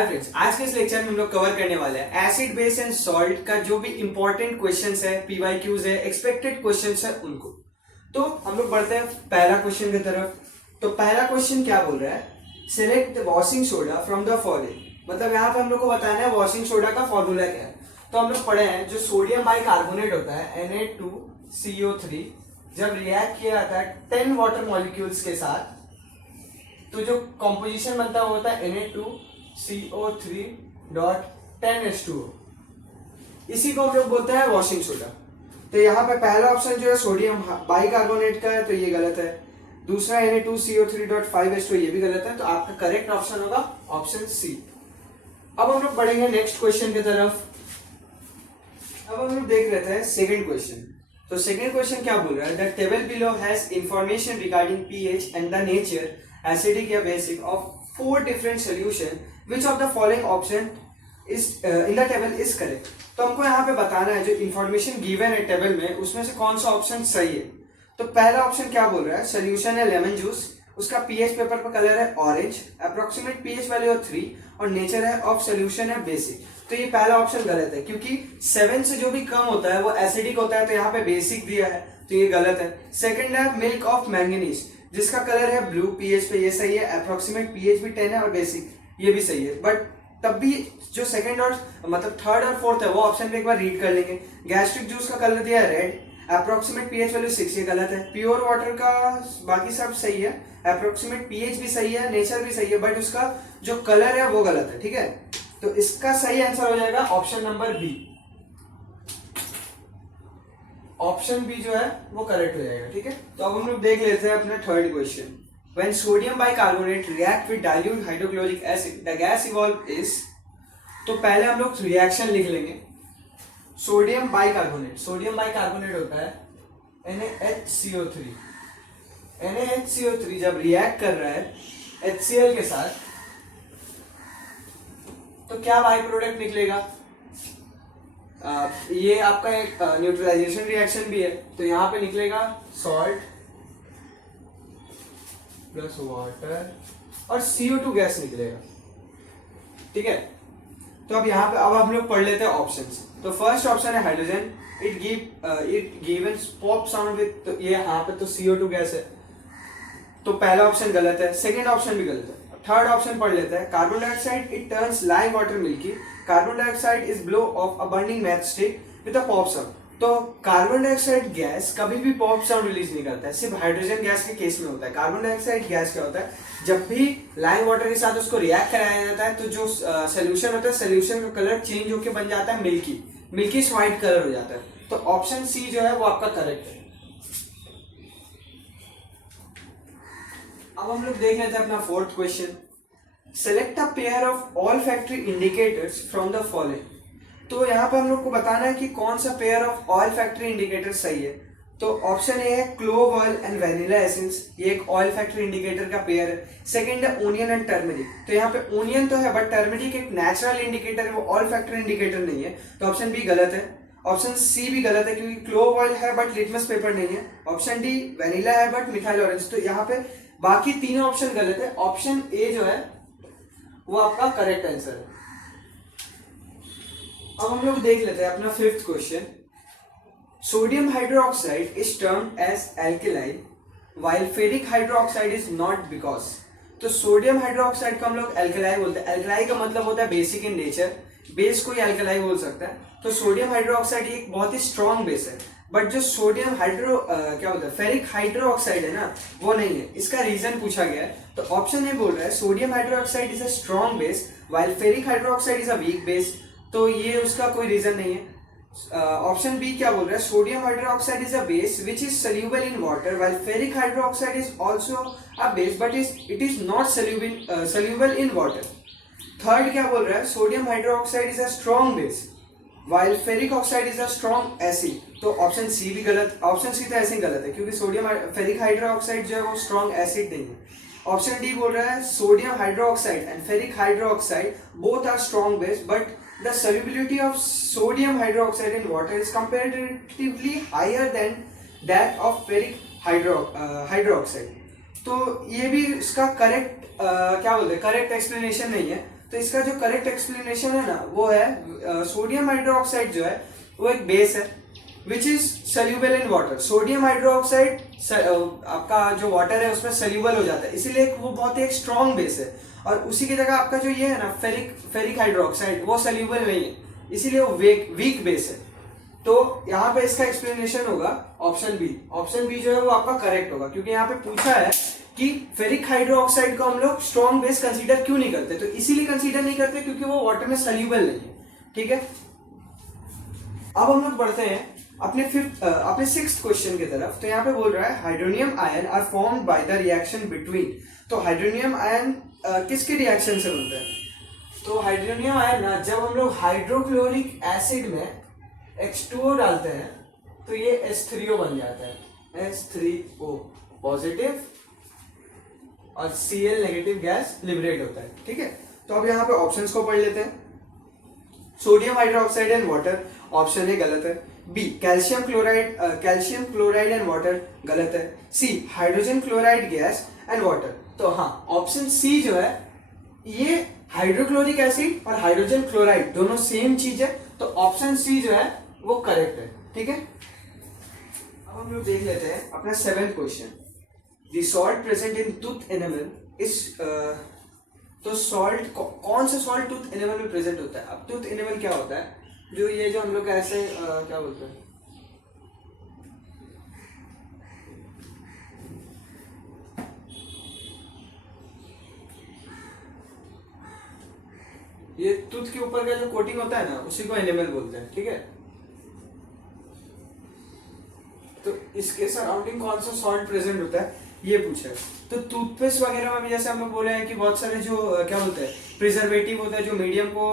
Hi friends, आज के इस लेक्चर में हम लोग कवर करने वाले हैं एसिड बेस एंड सॉल्ट का जो भी इंपॉर्टेंट क्वेश्चंस है, पीवाईक्यूज है, एक्सपेक्टेड क्वेश्चंस है उनको। तो हम लोग बढ़ते हैं पहला क्वेश्चन की तरफ। तो पहला क्वेश्चन क्या बोल रहा है, select washing soda from the following. मतलब यहाँ पे हम लोग को बताना है वॉशिंग सोडा का फॉर्मूला क्या है। तो हम लोग पढ़े हैं जो सोडियम बाइकार्बोनेट होता है Na2CO3 जब रिएक्ट किया जाता है 10 वाटर मॉलिक्यूल्स के साथ, तो जो कॉम्पोजिशन बनता है वो होता है Na2CO3.10H2O। इसी को हम लोग बोलते हैं वॉशिंग सोडा। तो यहाँ पे पहला ऑप्शन जो है सोडियम बाइकार्बोनेट का है, तो ये गलत है। दूसरा Na2CO3.5H2O ये भी गलत है। तो आपका करेक्ट ऑप्शन होगा ऑप्शन सी। अब हम लोग बढ़ेंगे नेक्स्ट क्वेश्चन की तरफ। अब हम लोग देख लेते हैं सेकंड क्वेश्चन। तो सेकंड क्वेश्चन क्या बोल रहा है, the table below has information regarding pH and the nature acidic या basic of 4 different solution, which of the following option is in the table is correct. तो हमको यहाँ पे बताना है जो इंफॉर्मेशन गिवन है टेबल में उसमें से कौन सा ऑप्शन सही है। तो पहला ऑप्शन क्या बोल रहा है, सोल्यूशन है लेमन जूस, उसका पीएच पेपर पर कलर है ऑरेंज, अप्रोक्सीमेट पीएच वैल्यू है 3 और नेचर है ऑफ सोल्यूशन है बेसिक। तो ये पहला ऑप्शन गलत है क्योंकि 7 से जो भी कम होता है वो एसिडिक होता है, तो यहाँ पे बेसिक दिया है तो ये गलत है। सेकंड है मिल्क ऑफ मैंगनीज जिसका कलर है ब्लू, पीएच पे ये सही है, अप्रोक्सीमेट पीएच भी 10 है और बेसिक ये भी सही है। बट तब भी जो सेकंड और मतलब थर्ड और फोर्थ है वो ऑप्शन पे एक बार रीड कर लेंगे। गैस्ट्रिक जूस का कलर दिया है रेड, अप्रोक्सीमेट पीएच वैल्यू 6 ये गलत है। प्योर वाटर का बाकी सब सही है, अप्रोक्सीमेट पीएच भी सही है, नेचर भी सही है, बट उसका जो कलर है वो गलत है। ठीक है, तो इसका सही आंसर हो जाएगा option number B. Option B जो है वो करेक्ट हो जाएगा। ठीक है, तो अब हम लोग देख लेते हैं अपना third question. When sodium bicarbonate react with dilute hydrochloric acid, the gas evolved is। तो पहले हम लोग रिएक्शन लिख लेंगे। सोडियम बाइकार्बोनेट होता है NaHCO3। NaHCO3 जब रिएक्ट कर रहा है HCl के साथ, तो क्या बाई प्रोडक्ट निकलेगा, ये आपका एक न्यूट्रलाइजेशन रिएक्शन भी है, तो यहाँ पे निकलेगा सॉल्ट प्लस वाटर और CO2 गैस निकलेगा। ठीक है, तो अब यहाँ पे अब हम लोग पढ़ लेते हैं ऑप्शंस। तो फर्स्ट ऑप्शन है hydrogen, it given pop sound with, तो ये यहाँ पे तो CO2 गैस है, तो पहला ऑप्शन गलत है। सेकंड ऑप्शन भी गलत है। थर्ड ऑप्शन पढ़ लेते हैं, carbon dioxide it turns lime water milky, carbon dioxide is blow of a burning match stick with a pop sound. तो कार्बन डाइऑक्साइड गैस कभी भी पॉप साउंड रिलीज नहीं करता है, सिर्फ हाइड्रोजन गैस के केस में होता है। कार्बन डाइऑक्साइड गैस क्या होता है, जब भी लाइम वाटर के साथ उसको रिएक्ट कराया जाता है तो जो सोल्यूशन होता है, सोल्यूशन का कलर चेंज होकर बन जाता है मिल्कीश व्हाइट कलर हो जाता है। तो ऑप्शन सी जो है वो आपका करेक्ट है। अब हम लोग देख लेते हैं अपना fourth question. Select a pair of all factory indicators from the following. तो यहाँ पे हम लोग को बताना है कि कौन सा pair of oil factory indicator सही है। तो ऑप्शन ए है clove oil and vanilla essence, ये एक ऑयल फैक्ट्री इंडिकेटर का पेयर है। सेकंड है ओनियन एंड टर्मरिक, तो यहाँ पे ओनियन तो है बट टर्मरिक एक नेचुरल इंडिकेटर है, वो ऑयल फैक्ट्री इंडिकेटर नहीं है, तो ऑप्शन बी गलत है। ऑप्शन सी भी गलत है क्योंकि क्लोव ऑयल है बट लिटमस पेपर नहीं है। ऑप्शन डी वेनिला है बट मिथाइल ऑरेंज, तो यहाँ पे बाकी तीनों ऑप्शन गलत है। ऑप्शन ए जो है वो आपका करेक्ट आंसर है। अब हम लोग देख लेते हैं अपना fifth question. Sodium hydroxide is termed as alkaline while ferric hydroxide is not because. तो सोडियम हाइड्रोक्साइड को हम लोग एल्केलाई बोलते हैं। एल्केलाई का मतलब होता है बेसिक इन नेचर, बेस को ही एल्केलाई बोल सकता है। तो सोडियम हाइड्रोक्साइड एक बहुत ही स्ट्रॉन्ग बेस है, बट जो सोडियम क्या बोलते हैं फेरिक हाइड्रोक्साइड है ना, वो नहीं है। इसका रीजन पूछा गया है, तो ऑप्शन ए बोल रहा है sodium hydroxide is a strong base while ferric hydroxide is a weak base, तो ये उसका कोई रीजन नहीं है। ऑप्शन बी क्या बोल रहा है, sodium hydroxide is a base which is soluble in water while ferric hydroxide is also a base but it is not soluble in water. Third क्या बोल रहा है, sodium hydroxide is a strong base while ferric oxide is a strong acid, तो option C भी गलत। Option C तो ऐसे ही गलत है क्योंकि सोडियम फेरिक हाइड्रोक्साइड जो है वो स्ट्रॉन्ग एसिड नहीं है। ऑप्शन डी बोल रहा है sodium hydroxide and ferric hydroxide both are strong base but the solubility of sodium hydroxide in water is comparatively higher than that of ferric hydroxide। तो ये भी इसका करेक्ट क्या बोलते हैं करेक्ट एक्सप्लेनेशन नहीं है। तो इसका जो करेक्ट एक्सप्लेनेशन है ना वो है सोडियम हाइड्रोक्साइड जो है वो एक बेस है which is soluble in water. Sodium hydroxide आपका जो वाटर है उसमें सोल्यूबल हो जाता है, इसीलिए वो बहुत ही एक स्ट्रॉन्ग बेस है। और उसी की जगह आपका जो ये है ना फेरिक हाइड्रोक्साइड वो सोल्यूबल नहीं है, इसीलिए वो वीक बेस है। तो यहाँ पे इसका एक्सप्लेनेशन होगा ऑप्शन बी। ऑप्शन बी जो है वो आपका करेक्ट होगा, क्योंकि यहाँ पे पूछा है कि फेरिक हाइड्रोक्साइड को हम लोग स्ट्रॉन्ग बेस कंसीडर क्यों नहीं करते, तो इसीलिए कंसीडर नहीं करते क्योंकि वो वाटर में सोल्यूबल नहीं है। ठीक है, अब हम लोग बढ़ते हैं अपने सिक्स्थ क्वेश्चन की तरफ। तो यहाँ पे बोल रहा है hydronium ion are formed by the reaction between. तो हाइड्रोनियम आयन किसके रिएक्शन से बनते हैं? तो हाइड्रोनियम आयन ना जब हम लोग हाइड्रोक्लोरिक एसिड में H2O डालते हैं तो ये H3O बन जाता है, H3O पॉजिटिव और Cl नेगेटिव गैस लिबरेट होता है। ठीक है, तो अब यहाँ पे ऑप्शंस को पढ़ लेते हैं। Sodium hydroxide and water, option A गलत है। B calcium chloride and water, गलत है। C hydrogen chloride gas and water, तो हाँ ऑप्शन सी जो है ये हाइड्रोक्लोरिक एसिड और हाइड्रोजन क्लोराइड दोनों सेम चीज है, तो ऑप्शन सी जो है वो करेक्ट है। ठीक है, अब हम लोग देख लेते हैं अपना seventh question. The salt present in tooth animal is, तो सॉल्ट कौन सा सॉल्ट टूथ एनिमल में प्रेजेंट होता है? अब टूथ एनिमल क्या होता है? जो ये जो हम लोग ऐसे क्या बोलते हैं, ये टूथ के ऊपर का जो कोटिंग होता है ना उसी को एनिमल बोलते हैं। ठीक है, तो इसके सराउंडिंग कौन सा सॉल्ट प्रेजेंट होता है ये पूछा है। तो टूथपेस्ट वगैरह में भी जैसे हम लोग बोले हैं कि बहुत सारे जो क्या बोलते हैं प्रिजर्वेटिव होता है जो मीडियम को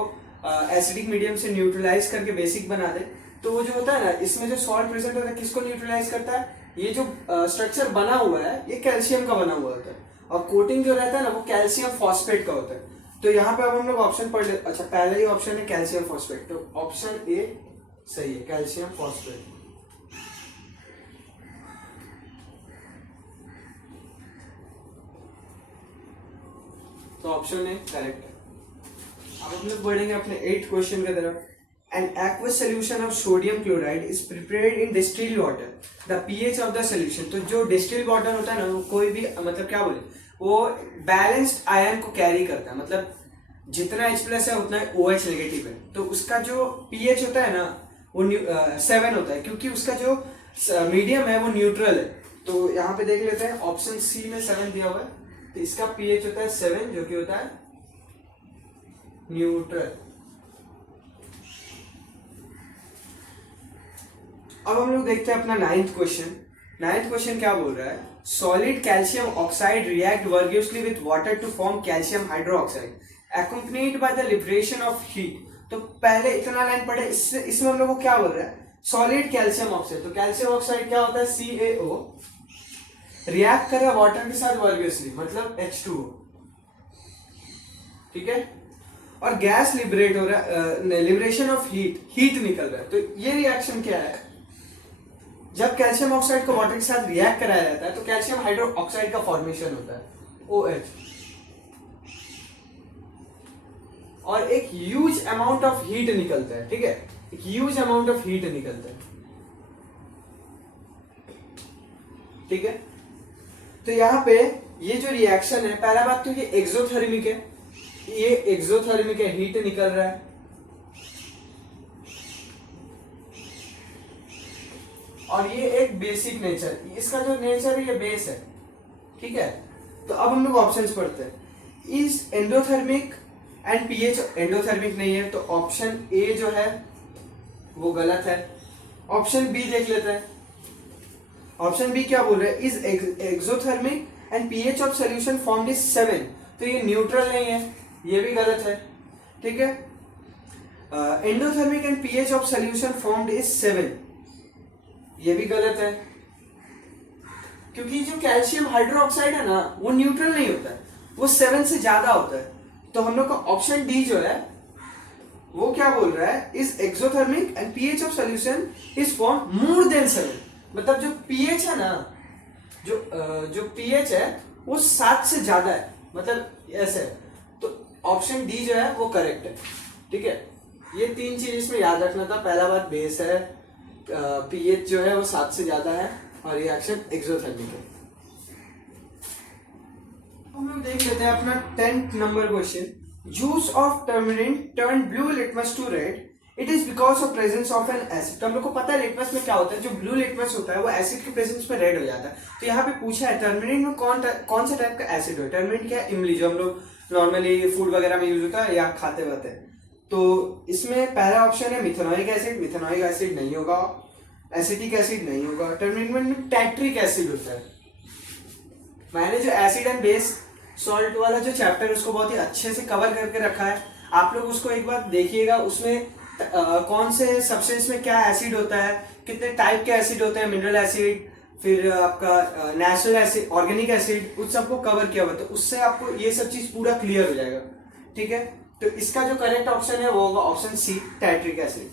एसिडिक मीडियम से न्यूट्रलाइज करके बेसिक बना दे, तो वो जो होता है ना इसमें जो सॉल्ट प्रेजेंट होता है किसको न्यूट्रलाइज करता है? ये जो स्ट्रक्चर बना हुआ है ये कैल्शियम का बना हुआ होता है, और कोटिंग जो रहता है ना वो कैल्शियम फॉस्फेट का होता है। तो यहाँ पे अब हम लोग ऑप्शन पढ़ ले। अच्छा, पहला ही ऑप्शन है कैल्शियम फॉस्फेट, तो ऑप्शन ए सही है, कैल्शियम फॉस्फेट। तो ऑप्शन ए करेक्ट है। अब हम लोग बढ़ेंगे अपने 8th क्वेश्चन की तरफ। N aqueous solution of sodium chloride is prepared in distilled water, the pH of the solution. तो जो डिस्टिल्ड वाटर होता है ना वो कोई भी मतलब क्या बोले वो बैलेंस्ड आयन को कैरी करता है, मतलब जितना H+ है उतना OH नेगेटिव है, तो उसका जो pH होता है ना वो 7 होता है, क्योंकि उसका जो मीडियम है वो न्यूट्रल है। तो यहाँ पे देख लेते हैं ऑप्शन सी में 7 दिया हुआ है, तो इसका pH होता है 7 जो कि होता है न्यूट्रल। अब हम लोग देखते हैं अपना 9th क्वेश्चन। 9th क्वेश्चन क्या बोल रहा है? Solid calcium oxide react vigorously with water to form calcium hydroxide accompanied by the liberation of heat। तो पहले इतना लाइन पढ़े, इसमें हम लोग को क्या बोल रहा है? सॉलिड कैल्शियम ऑक्साइड, तो कैल्शियम ऑक्साइड क्या होता है? CaO रिएक्ट कर रहा है वाटर के साथ वर्गियसली, मतलब H2O। ठीक है, और गैस लिबरेट हो रहा है, लिबरेशन ऑफ हीट निकल रहा है। तो ये रिएक्शन क्या है? जब कैल्शियम ऑक्साइड को वाटर के साथ रिएक्ट कराया जाता है तो कैल्शियम हाइड्रोक्साइड का फॉर्मेशन होता है OH, और एक ह्यूज अमाउंट ऑफ हीट निकलता है। ठीक है, एक ह्यूज अमाउंट ऑफ हीट निकलता है। ठीक है, तो यहां पे ये जो रिएक्शन है, पहला बात तो ये एक्सोथर्मिक है, ये एक्सोथर्मिक है, हीट निकल रहा है, और ये एक बेसिक नेचर, इसका जो नेचर है ये बेस है। ठीक है, तो अब हम लोग ऑप्शंस पढ़ते हैं। Is endothermic and pH endothermic नहीं है, तो ऑप्शन ए जो है वो गलत है। ऑप्शन बी देख लेते हैं। ऑप्शन बी क्या बोल रहे हैं? Is exothermic and pH of solution formed is 7, तो ये न्यूट्रल नहीं है, ये भी गलत है। ठीक है, endothermic and pH of solution formed is 7, ये भी गलत है, क्योंकि जो कैल्शियम हाइड्रोक्साइड है ना वो न्यूट्रल नहीं होता है, वो 7 से ज्यादा होता है। तो हम लोग का ऑप्शन डी जो है वो क्या बोल रहा है? Is exothermic and pH of solution is form more than 7, मतलब जो पीएच है ना, जो पीएच है वो 7 से ज्यादा है, मतलब ऐसे है। तो ऑप्शन डी जो है वो करेक्ट है। ठीक है, ये 3 चीज इसमें याद रखना था। पहला बात बेस है, पीएच जो है वो 7 से ज्यादा है और रिएक्शन एक्सोथर्मिक है। हम लोग देख लेते हैं अपना 10th number question. Juice of turmeric turn blue litmus to red, it is because of presence of an acid. तो हम लोग को पता है लिटमस में क्या होता है, जो ब्लू लिटमस होता है वो एसिड के प्रेजेंस में रेड हो जाता है। तो यहाँ पे पूछा है टर्मरिन में कौन सा टाइप का एसिड हो। टर्मरिन क्या है, इमली, जो हम लोग नॉर्मली फूड वगैरह में यूज होता है या खाते रहते हैं। तो इसमें पहला ऑप्शन है मिथेनॉइक एसिड। मिथेनॉइक एसिड नहीं होगा, एसिटिक एसिड नहीं होगा। टर्मरिन में टैट्रिक एसिड होता है। मैंने जो एसिड एंड बेस सॉल्ट वाला जो चैप्टर है उसको बहुत ही अच्छे से कवर करके रखा है, आप लोग उसको एक बार देखिएगा। उसमें कौन से सब्सटेंस में क्या एसिड होता है, कितने टाइप के एसिड होते हैं, मिनरल एसिड, फिर आपका नेचुरल एसिड, ऑर्गेनिक एसिड, उस सबको कवर किया हुआ है। तो उससे आपको ये सब चीज पूरा क्लियर हो जाएगा। ठीक है, तो इसका जो करेक्ट ऑप्शन है वो होगा ऑप्शन सी, टैट्रिक एसिड।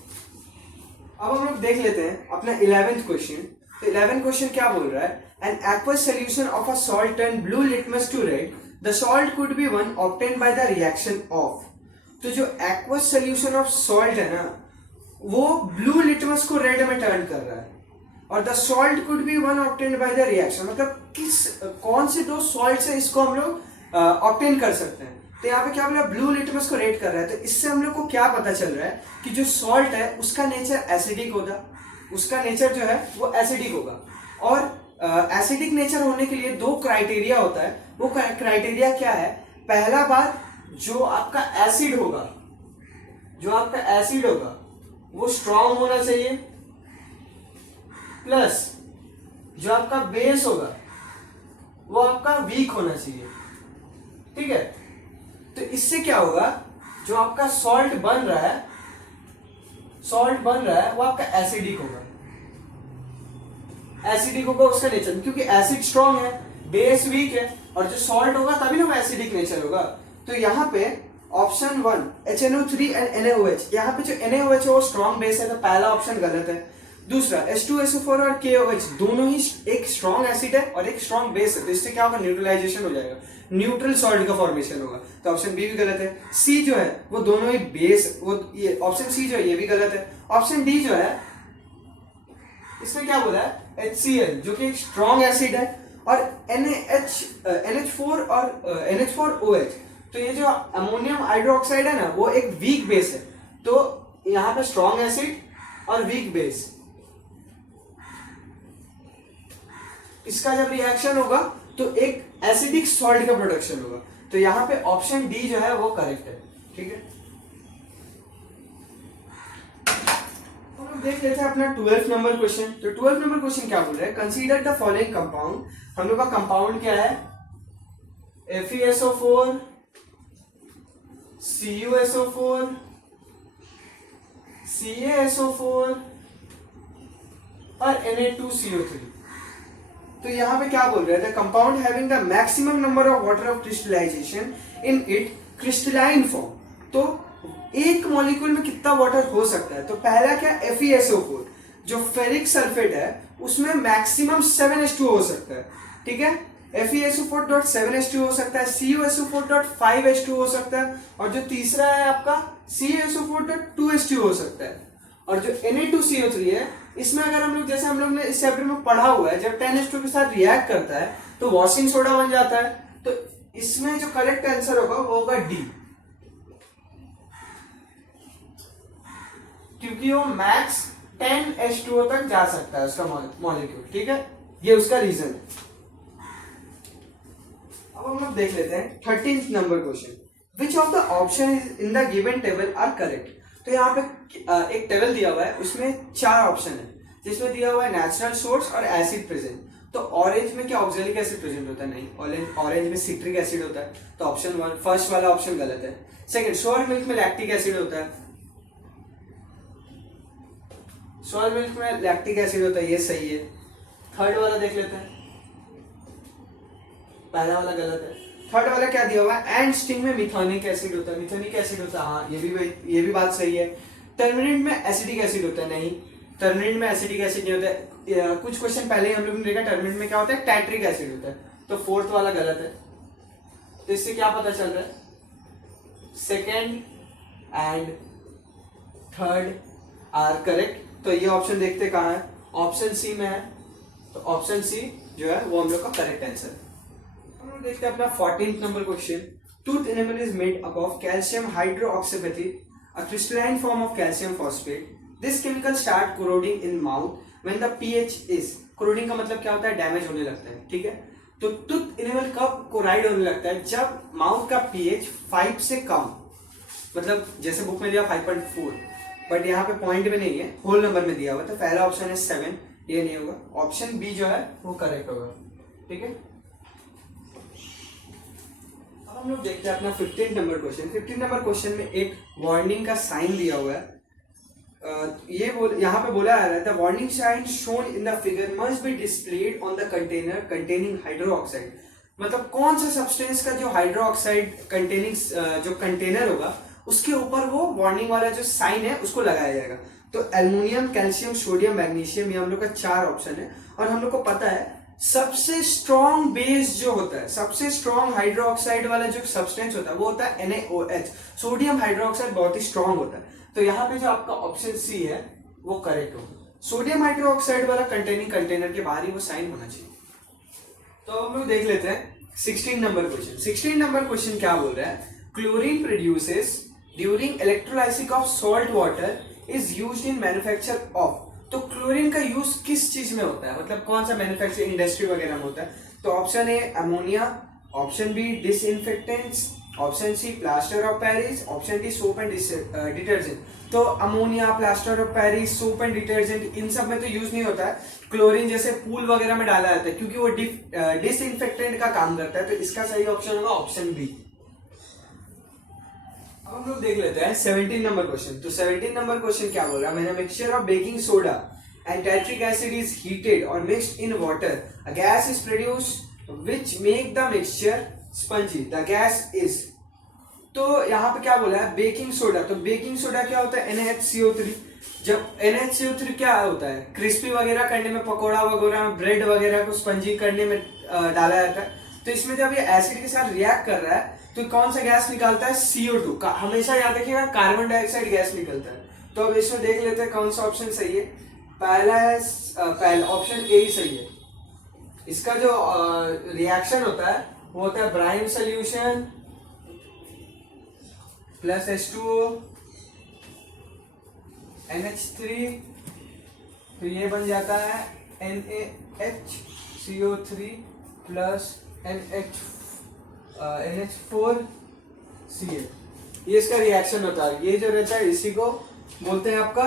अब हम लोग देख लेते हैं अपना 11th क्वेश्चन। तो 11th क्वेश्चन क्या बोल रहा है, an aqueous solution of a salt turn blue litmus to red, the salt could be one obtained by the reaction of. तो जो एक्वस सोल्यूशन ऑफ सॉल्ट है ना, वो ब्लू लिटमस को रेड में टर्न कर रहा है, और the salt could be one obtained by the reaction, मतलब कौन से 2 सॉल्ट से इसको हम लोग ऑब्टेन कर सकते हैं। तो यहाँ पे क्या बोला, ब्लू लिटमस को रेड कर रहा है। तो इससे हम लोग को क्या पता चल रहा है कि जो सॉल्ट है उसका नेचर एसिडिक होगा, उसका नेचर जो है वो एसिडिक होगा। और एसिडिक नेचर होने के लिए 2 क्राइटेरिया होता है। वो क्राइटेरिया क्या है, पहला बात, जो आपका एसिड होगा, वो स्ट्रॉन्ग होना चाहिए, प्लस जो आपका बेस होगा वो आपका वीक होना चाहिए। ठीक है, तो इससे क्या होगा, जो आपका सॉल्ट बन रहा है वो आपका एसिडिक होगा। उसका नेचर, क्योंकि एसिड स्ट्रॉन्ग है, बेस वीक है, और जो सॉल्ट होगा तभी ना वो एसिडिक नेचर होगा। तो यहाँ पे ऑप्शन 1 HNO3 एंड NaOH, यहाँ पे जो NaOH है वो स्ट्रॉन्ग बेस है, तो पहला ऑप्शन गलत है। दूसरा H2SO4 और KOH दोनों ही एक स्ट्रॉन्ग एसिड है और एक स्ट्रॉन्ग बेस है, तो इससे क्या होगा, न्यूट्रलाइजेशन हो जाएगा, न्यूट्रल सॉल्ट का फॉर्मेशन होगा। तो ऑप्शन बी भी गलत है। सी जो है वो दोनों ही बेस, वो ये ऑप्शन सी जो है ये भी गलत है। ऑप्शन डी जो है, इसमें क्या बोला है, HCl जो कि एक स्ट्रॉन्ग एसिड है, और NH4 और NH4OH, तो ये जो अमोनियम हाइड्रोक्साइड है ना वो एक वीक बेस है। तो यहाँ पे स्ट्रॉन्ग एसिड और वीक बेस, इसका जब रिएक्शन होगा तो एक एसिडिक सॉल्ट का प्रोडक्शन होगा। तो यहाँ पे ऑप्शन डी जो है वो करेक्ट है। ठीक है, हम लोग देख लेते हैं अपना 12th नंबर क्वेश्चन। तो 12th नंबर क्वेश्चन क्या बोल रहा है, कंसीडर द फॉलोइंग कंपाउंड। हम लोग का कंपाउंड क्या है, FeSO4, CuSO4, CaSO4 और Na2CO3। तो यहाँ पे क्या बोल रहे थे, compound having the maximum number of water of crystallization in it crystalline form. तो एक मॉलिक्यूल में कितना वाटर हो सकता है, तो पहला क्या, FeSO4 जो फेरिक सल्फेट है उसमें मैक्सिमम 7H2 हो सकता है। ठीक है, FeSO4.7H2 हो सकता है, CuSO4.5H2 हो सकता है, और जो तीसरा है आपका CaSO4.2H2 हो सकता है। और जो Na2CO3 है, इसमें अगर हम लोग, जैसे हम लोग ने इस चैप्टर में पढ़ा हुआ है, जब 10H2 के साथ रिएक्ट करता है तो वॉशिंग सोडा बन जाता है। तो इसमें जो करेक्ट आंसर होगा वो होगा डी, क्योंकि वो मैक्स 10H2O तक जा सकता है उसका मॉलिक्यूल। ठीक है, ये उसका रीजन है। अब हम लोग देख लेते हैं 13th number question, which of the option in the given table are correct. तो यहाँ पे एक टेबल दिया हुआ है, उसमें 4 ऑप्शन है, जिसमें दिया हुआ है नेचुरल सोर्स और एसिड प्रेजेंट। तो ऑरेंज में क्या ऑक्सैलिक एसिड प्रेजेंट होता है, नहीं, ऑरेंज में सिट्रिक एसिड होता है। तो ऑप्शन 1 फर्स्ट वाला ऑप्शन गलत है। सेकंड, सोया मिल्क में लैक्टिक एसिड होता है, सोया मिल्क में लैक्टिक एसिड होता है, ये सही है। थर्ड वाला देख लेते हैं, पहला वाला गलत है। थर्ड वाला क्या दिया हुआ है, एंड स्टिंग में मिथानिक एसिड होता है, मिथानिक एसिड होता है, हाँ ये भी बात सही है। टर्मरिन में एसिडिक एसिड होता है, नहीं, टर्मरिन में एसिडिक एसिड नहीं होता है। कुछ क्वेश्चन पहले ही हम लोग ने देखा, टर्मरिन में क्या होता है, टैट्रिक एसिड होता है। तो फोर्थ वाला गलत है। तो इससे क्या पता चल रहा है, second and third are correct. तो ये ऑप्शन देखते कहाँ है, ऑप्शन सी में है, तो ऑप्शन सी जो है वो हम लोग का करेक्ट आंसर है। हम लोग देखते हैं अपना 14th number question. Tooth enamel is made up of calcium hydroxyapatite, a crystalline form of calcium phosphate. This chemical start corroding in mouth when the pH is, corroding का मतलब क्या होता है, डैमेज होने लगता है, ठीक है। तो टूथ एनेमल कब कोराइड होने लगता है, जब माउथ का पीएच 5 से कम, मतलब जैसे बुक में दिया 5.4, बट यहाँ पे पॉइंट में नहीं है, होल नंबर में दिया हुआ। तो पहला ऑप्शन है 7, ये नहीं होगा, ऑप्शन बी जो है वो करेक्ट होगा, ठीक है। अब हम लोग देखते हैं अपना 15 नंबर क्वेश्चन। 15 नंबर क्वेश्चन में एक वार्निंग का साइन दिया हुआ है। यहाँ पे बोला आ रहा है, the warning sign shown in the figure must be displayed on the container containing hydroxide. मतलब कौन सा सब्सटेंस का जो हाइड्रोक्साइड कंटेनिंग जो कंटेनर होगा उसके ऊपर वो वार्निंग वाला जो साइन है उसको लगाया जाएगा। तो एल्युमिनियम, कैल्शियम, सोडियम, मैग्नीशियम, ये हम लोग का 4 ऑप्शन है। और हम लोग को पता है सबसे स्ट्रॉन्ग बेस जो होता है, सबसे स्ट्रॉन्ग हाइड्रोक्साइड वाला जो सब्सटेंस होता है वो होता है NaOH। सोडियम हाइड्रोक्साइड बहुत ही स्ट्रॉन्ग होता है। तो यहाँ पे जो आपका ऑप्शन सी है वो करेक्ट होगा। सोडियम हाइड्रोक्साइड वाला कंटेनिंग कंटेनर के बाहर ही वो साइन होना चाहिए। तो हम लोग देख लेते हैं 16 नंबर क्वेश्चन। 16 नंबर क्वेश्चन क्या बोल रहा है, chlorine produces during electrolysis of salt water is used in manufacture of. तो क्लोरीन का यूज किस चीज में होता है, मतलब कौन सा मैन्युफैक्चरिंग इंडस्ट्री वगैरह में होता है। तो option A ammonia, option B disinfectants, option C plaster of Paris, option D soap and detergent. तो ammonia, plaster of Paris, soap and detergent, इन सब में तो यूज नहीं होता है। क्लोरीन जैसे पूल वगैरह में डाला जाता है क्योंकि वो डिसइंफेक्टेंट का काम करता है। तो इसका सही ऑप्शन होगा ऑप्शन बी। अब हम लोग देख लेते हैं 17 नंबर क्वेश्चन। तो 17 नंबर क्वेश्चन क्या बोल रहा है, मैंने mixture of baking soda and tartaric acid is heated और mixed in water, a gas is produced which make the mixture spongy, the gas is. तो यहाँ पे क्या बोला है, बेकिंग सोडा। तो बेकिंग सोडा क्या होता है, NaHCO3। जब NaHCO3 क्या होता है, क्रिस्पी वगैरह करने में, पकोड़ा वगैरह, ब्रेड वगैरह को स्पंजी करने में डाला जाता है। तो इसमें जब ये एसिड के साथ रिएक्ट कर रहा है तो कौन सा गैस निकालता है, CO2 हमेशा याद रखिएगा, कार्बन डाइऑक्साइड गैस निकलता है। तो अब इसमें देख लेते हैं कौन सा ऑप्शन सही है। पहला है पहला ऑप्शन ए ही सही है। इसका जो रिएक्शन होता है वो होता है ब्राइम सोल्यूशन प्लस H2O NH3, तो ये बन जाता है NaHCO3 प्लस NH4Cl। ये इसका रिएक्शन होता है। ये जो रहता है इसी को बोलते हैं आपका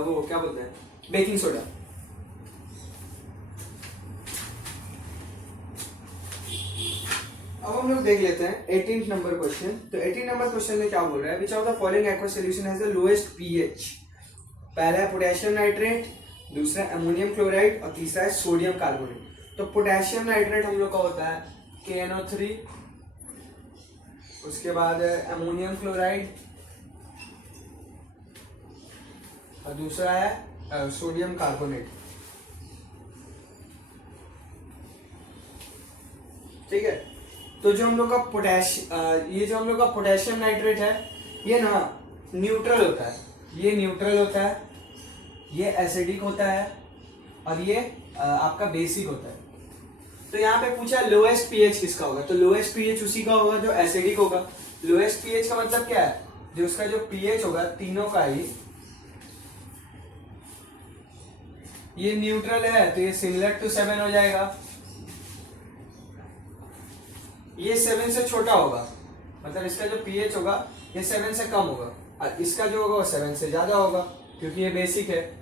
वो क्या बोलते हैं, बेकिंग सोडा। अब हम लोग देख लेते हैं 18th नंबर क्वेश्चन। तो 18 नंबर क्वेश्चन में क्या बोल रहा है, विच of the following aqua solution has the lowest pH. पहला है पोटेशियम नाइट्रेट, दूसरा अमोनियम क्लोराइड और तीसरा है सोडियम कार्बोनेट। तो पोटेशियम नाइट्रेट हम लोग का होता है KNO3, उसके बाद अमोनियम क्लोराइड और दूसरा है सोडियम कार्बोनेट, ठीक है। तो जो हम लोग का ये जो हम लोग का पोटेशियम नाइट्रेट है ये ना न्यूट्रल होता है, ये न्यूट्रल होता है, ये एसिडिक होता है और ये आपका बेसिक होता है। तो यहाँ पे पूछा लोएस्ट पीएच किसका होगा, तो लोएस्ट पीएच उसी का होगा जो एसिडिक होगा। लोएस्ट पीएच का मतलब क्या है, जो उसका जो पीएच होगा तीनों का ही, ये न्यूट्रल है तो ये सिमिलर टू 7 हो जाएगा, ये 7 से छोटा होगा, मतलब इसका जो पीएच होगा ये 7 से कम होगा, और इसका जो होगा वो 7 से ज्यादा होगा क्योंकि ये बेसिक है।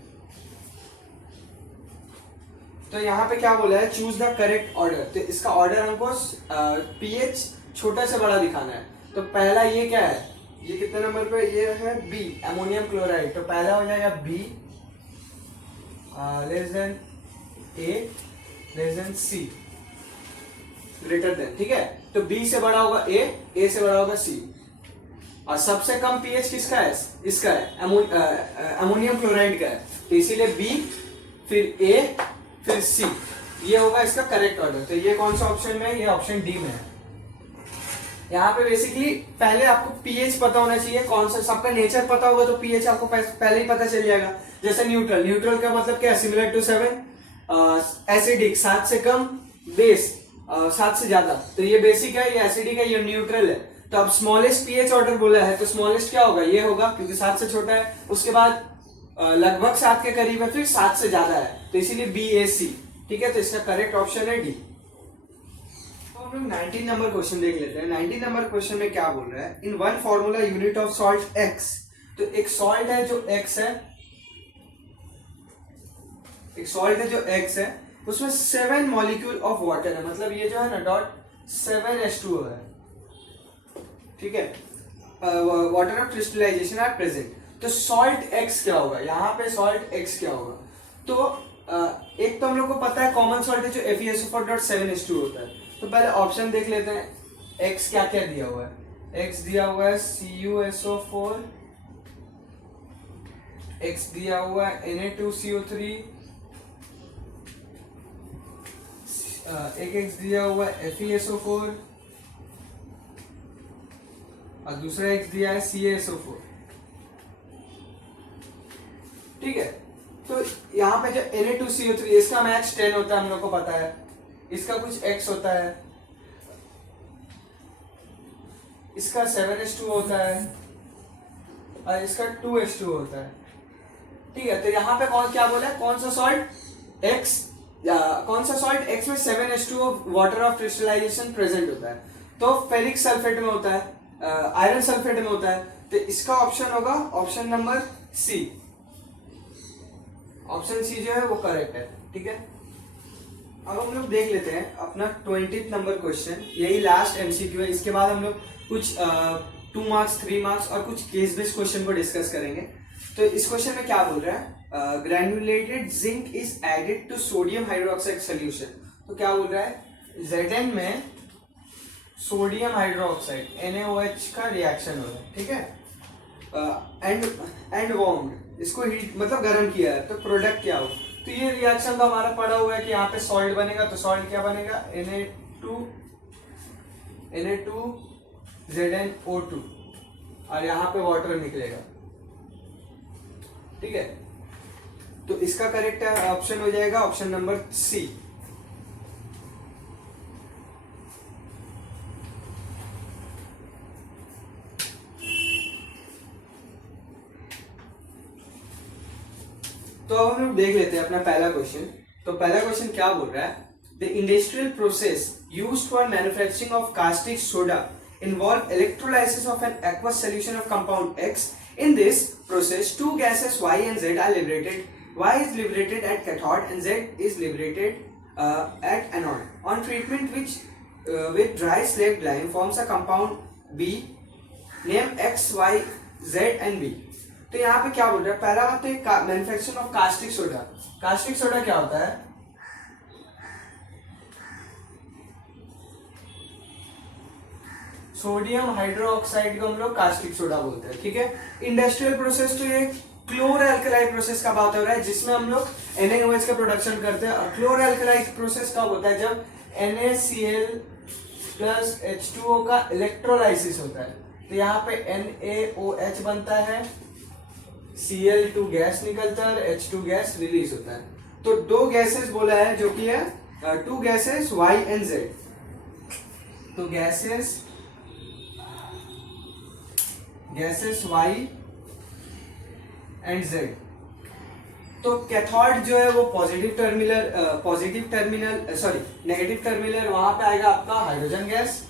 तो यहाँ पे क्या बोला है, चूज द करेक्ट ऑर्डर। तो इसका ऑर्डर हमको पीएच छोटा से बड़ा दिखाना है। तो पहला ये क्या है, ये कितने नंबर पे, ये है बी अमोनियम क्लोराइड। तो पहला हो जाएगा B less than A less than C greater than, ठीक है। तो बी से बड़ा होगा ए से बड़ा होगा सी, और सबसे कम पीएच किसका है, इसका है अमोनियम क्लोराइड का है। तो इसीलिए बी फिर ए फिर सी, ये होगा इसका करेक्ट ऑर्डर। तो ये कौन सा ऑप्शन में है, ये ऑप्शन डी में है। यहाँ पे बेसिकली पहले आपको पीएच पता होना चाहिए, कौन सा सबका नेचर पता होगा तो पीएच आपको पहले ही पता चल जाएगा। जैसे न्यूट्रल, न्यूट्रल का मतलब क्या है, सिमिलर टू 7, एसिडिक 7 से कम, बेस 7 से ज्यादा, तो ये बेसिक है, ये एसिडिक है, ये न्यूट्रल है। तो अब स्मॉलेस्ट पीएच ऑर्डर बोला है तो स्मॉलेस्ट क्या होगा, ये होगा क्योंकि 7 से छोटा है। उसके बाद लगभग 7 के करीब है, फिर 7 से ज्यादा है, तो इसीलिए BAC। ठीक है, तो इसका करेक्ट ऑप्शन है डी। तो हम लोग 19 नंबर क्वेश्चन देख लेते हैं। 19 नंबर क्वेश्चन में क्या बोल रहा है, in one formula unit of salt X। तो एक सॉल्ट है जो X है, एक सॉल्ट है जो X है, उसमें 7 मॉलिक्यूल ऑफ वाटर है, मतलब ये जो है ना डॉट 7H2O है। ठीक है, water of crystallization are present. तो सॉल्ट X क्या होगा, यहाँ पे सॉल्ट X क्या होगा, तो एक तो हम लोग को पता है कॉमन सॉल्ट है जो FeSO4.7H2 होता है। तो पहले ऑप्शन देख लेते हैं, X क्या क्या दिया हुआ है। X दिया हुआ है CuSO4, X दिया हुआ है Na2CO3, एक X दिया हुआ है FeSO4 और दूसरा X दिया है CaSO4। ठीक है, तो यहाँ पे जो Na2CO3 इसका मैच 10 होता है, हम लोग को पता है, इसका कुछ X होता है, इसका 7H2 होता है और इसका 2H2 होता है। ठीक है, तो यहाँ पे कौन क्या बोला है, कौन सा सॉल्ट X, कौन सा सॉल्ट X में 7H2O water of crystallisation present होता है, तो फेरिक सल्फेट में होता है, आयरन सल्फेट में होता है। तो इसका ऑप्शन होगा option number C. Option C जो है वो करेक्ट है। ठीक है, अब हम लोग देख लेते हैं अपना 20th नंबर क्वेश्चन, यही लास्ट MCQ है। इसके बाद हम लोग कुछ 2 मार्क्स 3 मार्क्स और कुछ केस बेस्ड क्वेश्चन को डिस्कस करेंगे। तो इस क्वेश्चन में क्या बोल रहा है, granulated zinc is added to sodium hydroxide solution. तो क्या बोल रहा है, Zn में सोडियम हाइड्रोक्साइड NaOH का रिएक्शन हो रहा है। ठीक है, एंड वार्म्ड, इसको हीट मतलब गर्म किया है, तो प्रोडक्ट क्या हो, तो ये रिएक्शन तो हमारा पड़ा हुआ है कि यहाँ पे सॉल्ट बनेगा, तो सॉल्ट क्या बनेगा, Na2ZnO2 और यहाँ पे वाटर निकलेगा। ठीक है, तो इसका करेक्ट ऑप्शन हो जाएगा ऑप्शन नंबर सी। तो अब हम लोग देख लेते हैं अपना पहला क्वेश्चन। तो पहला क्वेश्चन क्या बोल रहा है, the industrial process used for manufacturing of caustic soda involve electrolysis of an aqueous solution of compound X. In this process, two gases Y and Z are liberated. Y is liberated at cathode and Z is liberated at anode. On treatment with dry slaked lime forms a compound B. Name X, Y, Z and B. तो यहाँ पे क्या बोल रहा है, पहला बात है manufacturing of caustic soda. Caustic soda क्या होता है, सोडियम हाइड्रोक्साइड को हम लोग कास्टिक सोडा बोलते हैं। ठीक है, इंडस्ट्रियल प्रोसेस तो ये क्लोर एल्कलाई प्रोसेस का बात हो रहा है, जिसमें हम लोग NaOH का प्रोडक्शन करते हैं। और क्लोर एल्कलाई प्रोसेस कब होता है, जब NaCl प्लस H2O का इलेक्ट्रोलाइसिस होता है। तो यहाँ पे NaOH बनता है, Cl2 गैस निकलता है, H2 गैस रिलीज होता है। तो दो गैसेस बोला है जो कि है 2 गैसेस Y एंड Z। तो गैसेस Y एंड Z। तो कैथोड जो है वो नेगेटिव टर्मिनल वहां पे आएगा आपका हाइड्रोजन गैस,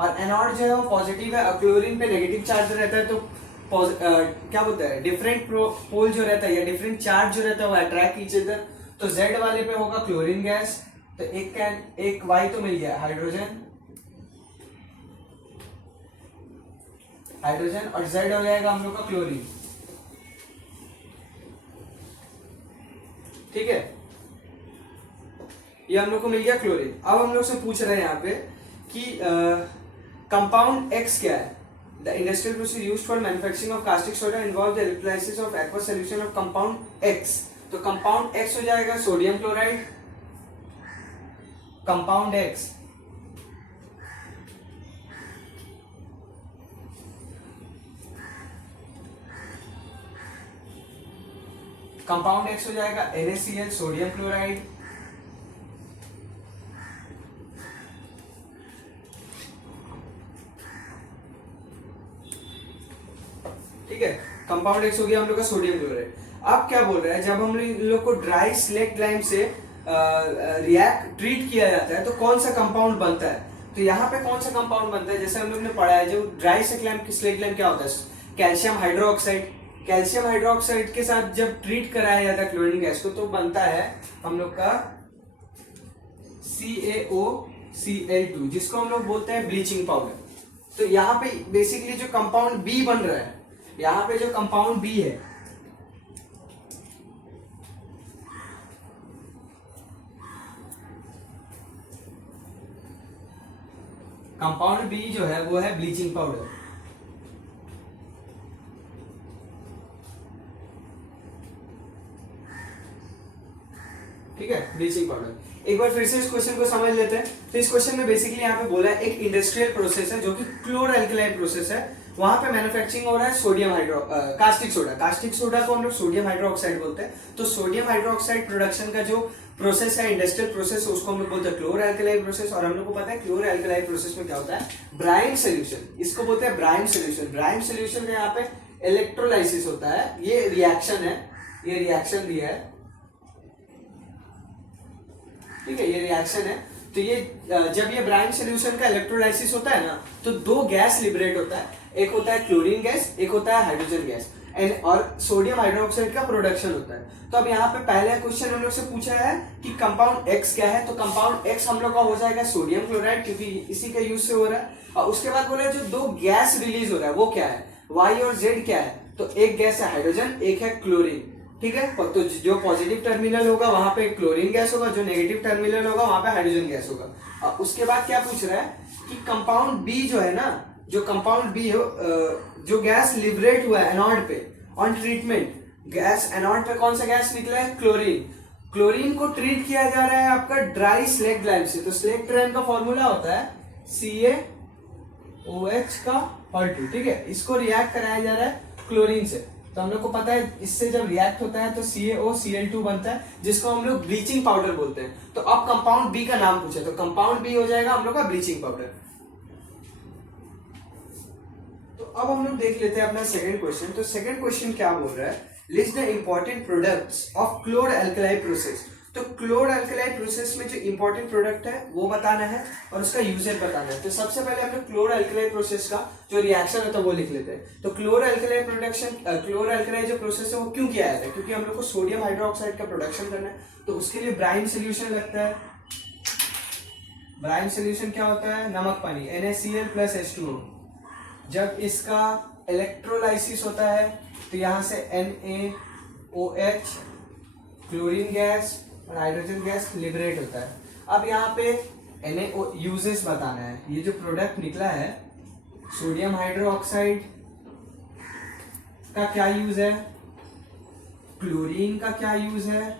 और एनोड जो है वो पॉजिटिव है, क्लोरीन पे नेगेटिव चार्ज रहता है, तो क्या बोलता है, डिफरेंट पोल जो रहता है या डिफरेंट चार्ज जो रहता है वो अट्रैक्ट ईच अदर। तो Z वाले पे होगा क्लोरीन गैस, तो एक Y तो मिल गया हाइड्रोजन और Z हो जाएगा हम लोग का क्लोरीन। ठीक है, ये हम लोग को मिल गया क्लोरीन। अब हम लोग से पूछ रहे हैं यहाँ पे कि कंपाउंड X क्या है। The industrial process used for manufacturing of caustic soda involve the electrolysis of aqueous solution of compound X। तो कंपाउंड X हो जाएगा sodium chloride, compound X compound x हो जाएगा NaCl सोडियम क्लोराइड, ठीक है। Compound x हो गया हम लोग का सोडियम क्लोराइड। अब क्या बोल रहा है, जब हम लोग को ड्राई स्लेक्ट लाइम से रिएक्ट ट्रीट किया जाता है तो कौन सा कंपाउंड बनता है। तो यहाँ पे कौन सा कंपाउंड बनता है, जैसे हम लोग ने पढ़ा है, जो ड्राई स्लेक्ट लाइम क्या होता है, कैल्शियम हाइड्रोक्साइड। कैल्शियम हाइड्रोक्साइड के साथ जब ट्रीट कराया जाता है क्लोरीन गैस को तो बनता है हम लोग का CaOCl2, जिसको हम लोग बोलते हैं ब्लीचिंग पाउडर। तो यहाँ पे बेसिकली जो कंपाउंड बी बन रहा है, यहाँ पे जो कंपाउंड बी है, कंपाउंड बी जो है वो है ब्लीचिंग पाउडर। ठीक है, ब्लीचिंग पाउडर। एक बार फिर से इस क्वेश्चन को समझ लेते हैं। तो इस क्वेश्चन में बेसिकली यहाँ पे बोला है एक इंडस्ट्रियल प्रोसेस है जो कि क्लोर एल्कलाइन प्रोसेस है, वहां पे मैन्युफैक्चरिंग हो रहा है sodium caustic soda. Caustic soda को हम लोग सोडियम हाइड्रोक्साइड बोलते हैं। तो सोडियम हाइड्रोक्साइड प्रोडक्शन का जो प्रोसेस है, इंडस्ट्रियल प्रोसेस, उसको हम लोग बोलते हैं क्लोर एल्कलाइन प्रोसेस। और हम लोग को पता है क्लोर एल्कलाइन प्रोसेस में क्या होता है, ब्राइम सोल्यूशन, इसको बोलते हैं ब्राइम सोल्यूशन। ब्राइम सोल्यूशन में यहाँ पे इलेक्ट्रोलाइसिस होता है, ये रिएक्शन है, ये रिएक्शन दिया है, ठीक है, ये रिएक्शन है। तो ये जब ये ब्राइम सोल्यूशन का इलेक्ट्रोलाइसिस होता है ना, तो दो गैस लिबरेट होता है, एक होता है क्लोरीन गैस, एक होता है हाइड्रोजन गैस, और सोडियम हाइड्रोक्साइड का प्रोडक्शन होता है। तो अब यहाँ पे पहले क्वेश्चन हम लोग से पूछा है कि कंपाउंड एक्स क्या है, तो कंपाउंड एक्स हम लोग का हो जाएगा सोडियम क्लोराइड, क्योंकि इसी का यूज से हो रहा है। और उसके बाद बोला जो दो गैस रिलीज हो रहा है वो क्या है, वाई और जेड क्या है, तो एक गैस है हाइड्रोजन, एक है क्लोरीन, ठीक है। तो जो पॉजिटिव टर्मिनल होगा वहां पे क्लोरीन गैस होगा, जो नेगेटिव टर्मिनल होगा वहां पे हाइड्रोजन गैस होगा। और उसके बाद क्या पूछ रहा है कि कंपाउंड बी जो है ना, जो कंपाउंड बी हो, जो गैस लिबरेट हुआ है एनोड पे ऑन ट्रीटमेंट, गैस एनोड पे कौन सा गैस निकला है, क्लोरीन। क्लोरीन को ट्रीट किया जा रहा है आपका ड्राई स्लेक्ट लाइम से। तो स्लेक्ट लाइम का फॉर्मूला होता है CaOH का और 2, ठीक है। इसको रिएक्ट कराया जा रहा है क्लोरीन से। तो हम लोग को पता है इससे जब रिएक्ट होता है तो CaOCl2 बनता है, जिसको हम लोग ब्लीचिंग पाउडर बोलते हैं। तो अब कंपाउंड बी का नाम पूछा, तो कंपाउंड बी हो जाएगा हम लोग का ब्लीचिंग पाउडर। तो अब हम लोग देख लेते हैं अपना सेकंड क्वेश्चन। तो सेकंड क्वेश्चन क्या बोल रहा है, list the important products of chlor alkaline process. तो क्लोर एल्कलाइन प्रोसेस में जो इंपॉर्टेंट प्रोडक्ट है वो बताना है और उसका यूजर बताना है। तो सबसे पहले हम लोग क्लोर एल्कलाइन प्रोसेस का जो रिएक्शन होता है वो लिख लेते हैं। तो क्लोर एल्कलाइन क्लोर एल्कलाइन जो प्रोसेस है वो क्यों किया जाता है, क्योंकि हम लोग को सोडियम हाइड्रोक्साइड का प्रोडक्शन करना है, तो उसके लिए ब्राइम सोल्यूशन लगता है। ब्राइम सोल्यूशन क्या होता है, नमक पानी, NaCl + H2O। जब इसका इलेक्ट्रोलाइसिस होता है तो यहाँ से NaOH, क्लोरीन गैस और हाइड्रोजन गैस लिबरेट होता है। अब यहाँ पे NaO यूजेस बताना है। ये जो प्रोडक्ट निकला है सोडियम हाइड्रोक्साइड का क्या यूज है, क्लोरीन का क्या यूज है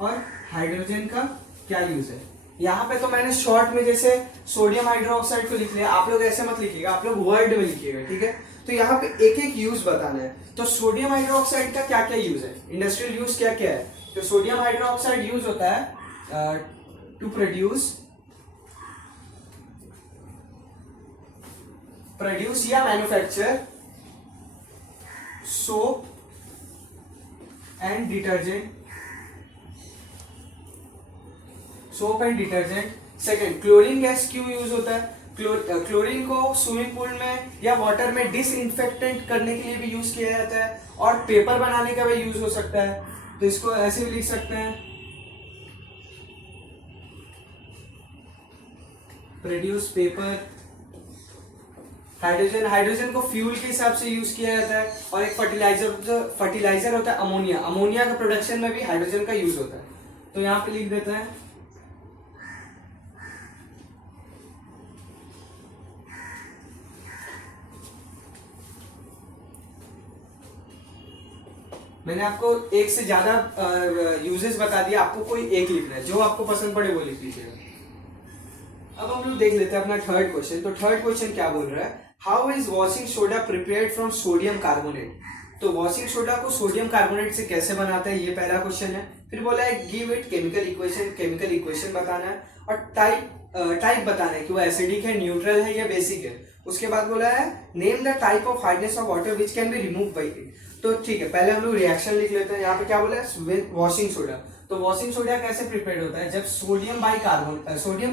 और हाइड्रोजन का क्या यूज है। यहाँ पे तो मैंने शॉर्ट में जैसे सोडियम हाइड्रोक्साइड को लिख लिया, आप लोग ऐसे मत लिखिएगा, आप लोग वर्ड में लिखिएगा, ठीक है। तो यहाँ पे एक एक यूज बताना है। तो सोडियम हाइड्रोक्साइड का क्या क्या यूज है, इंडस्ट्रियल यूज क्या क्या है। तो सोडियम हाइड्रोक्साइड यूज होता है टू प्रोड्यूस या manufacture soap and detergent, soap and detergent. Second, chlorine gas क्यों यूज होता है, क्लोरीन को स्विमिंग पूल में या वाटर में डिसइंफेक्टेंट करने के लिए भी यूज किया जाता है और पेपर बनाने का भी यूज हो सकता है। तो इसको ऐसे भी लिख सकते हैं, प्रोड्यूस पेपर। हाइड्रोजन को फ्यूल के हिसाब से यूज किया जाता है और एक फर्टिलाइजर होता है अमोनिया। अमोनिया का प्रोडक्शन में भी हाइड्रोजन का यूज होता है। तो यहां पे लिख देते हैं मैंने आपको एक से ज्यादा यूजेस बता दिया, आपको कोई एक लिखना है, जो आपको पसंद पड़े वो लिख लीजिएगा। अब हम लोग देख लेते हैं अपना थर्ड क्वेश्चन। तो थर्ड क्वेश्चन क्या बोल रहा है, how is washing soda prepared from sodium carbonate. तो वॉशिंग सोडा को सोडियम कार्बोनेट से कैसे बनाते हैं, ये पहला क्वेश्चन है। फिर बोला है गिव इट केमिकल इक्वेशन बताना है, और टाइप बताना है कि वो एसिडिक है, न्यूट्रल है या बेसिक है। उसके बाद बोला है name the type of hardness of water which can be remove by it. तो ठीक है, पहले हम लोग रिएक्शन लिख लेते हैं। यहाँ पे क्या बोला है, वॉशिंग सोडा। तो वॉशिंग सोडा कैसे प्रिपेयर होता है, जब सोडियम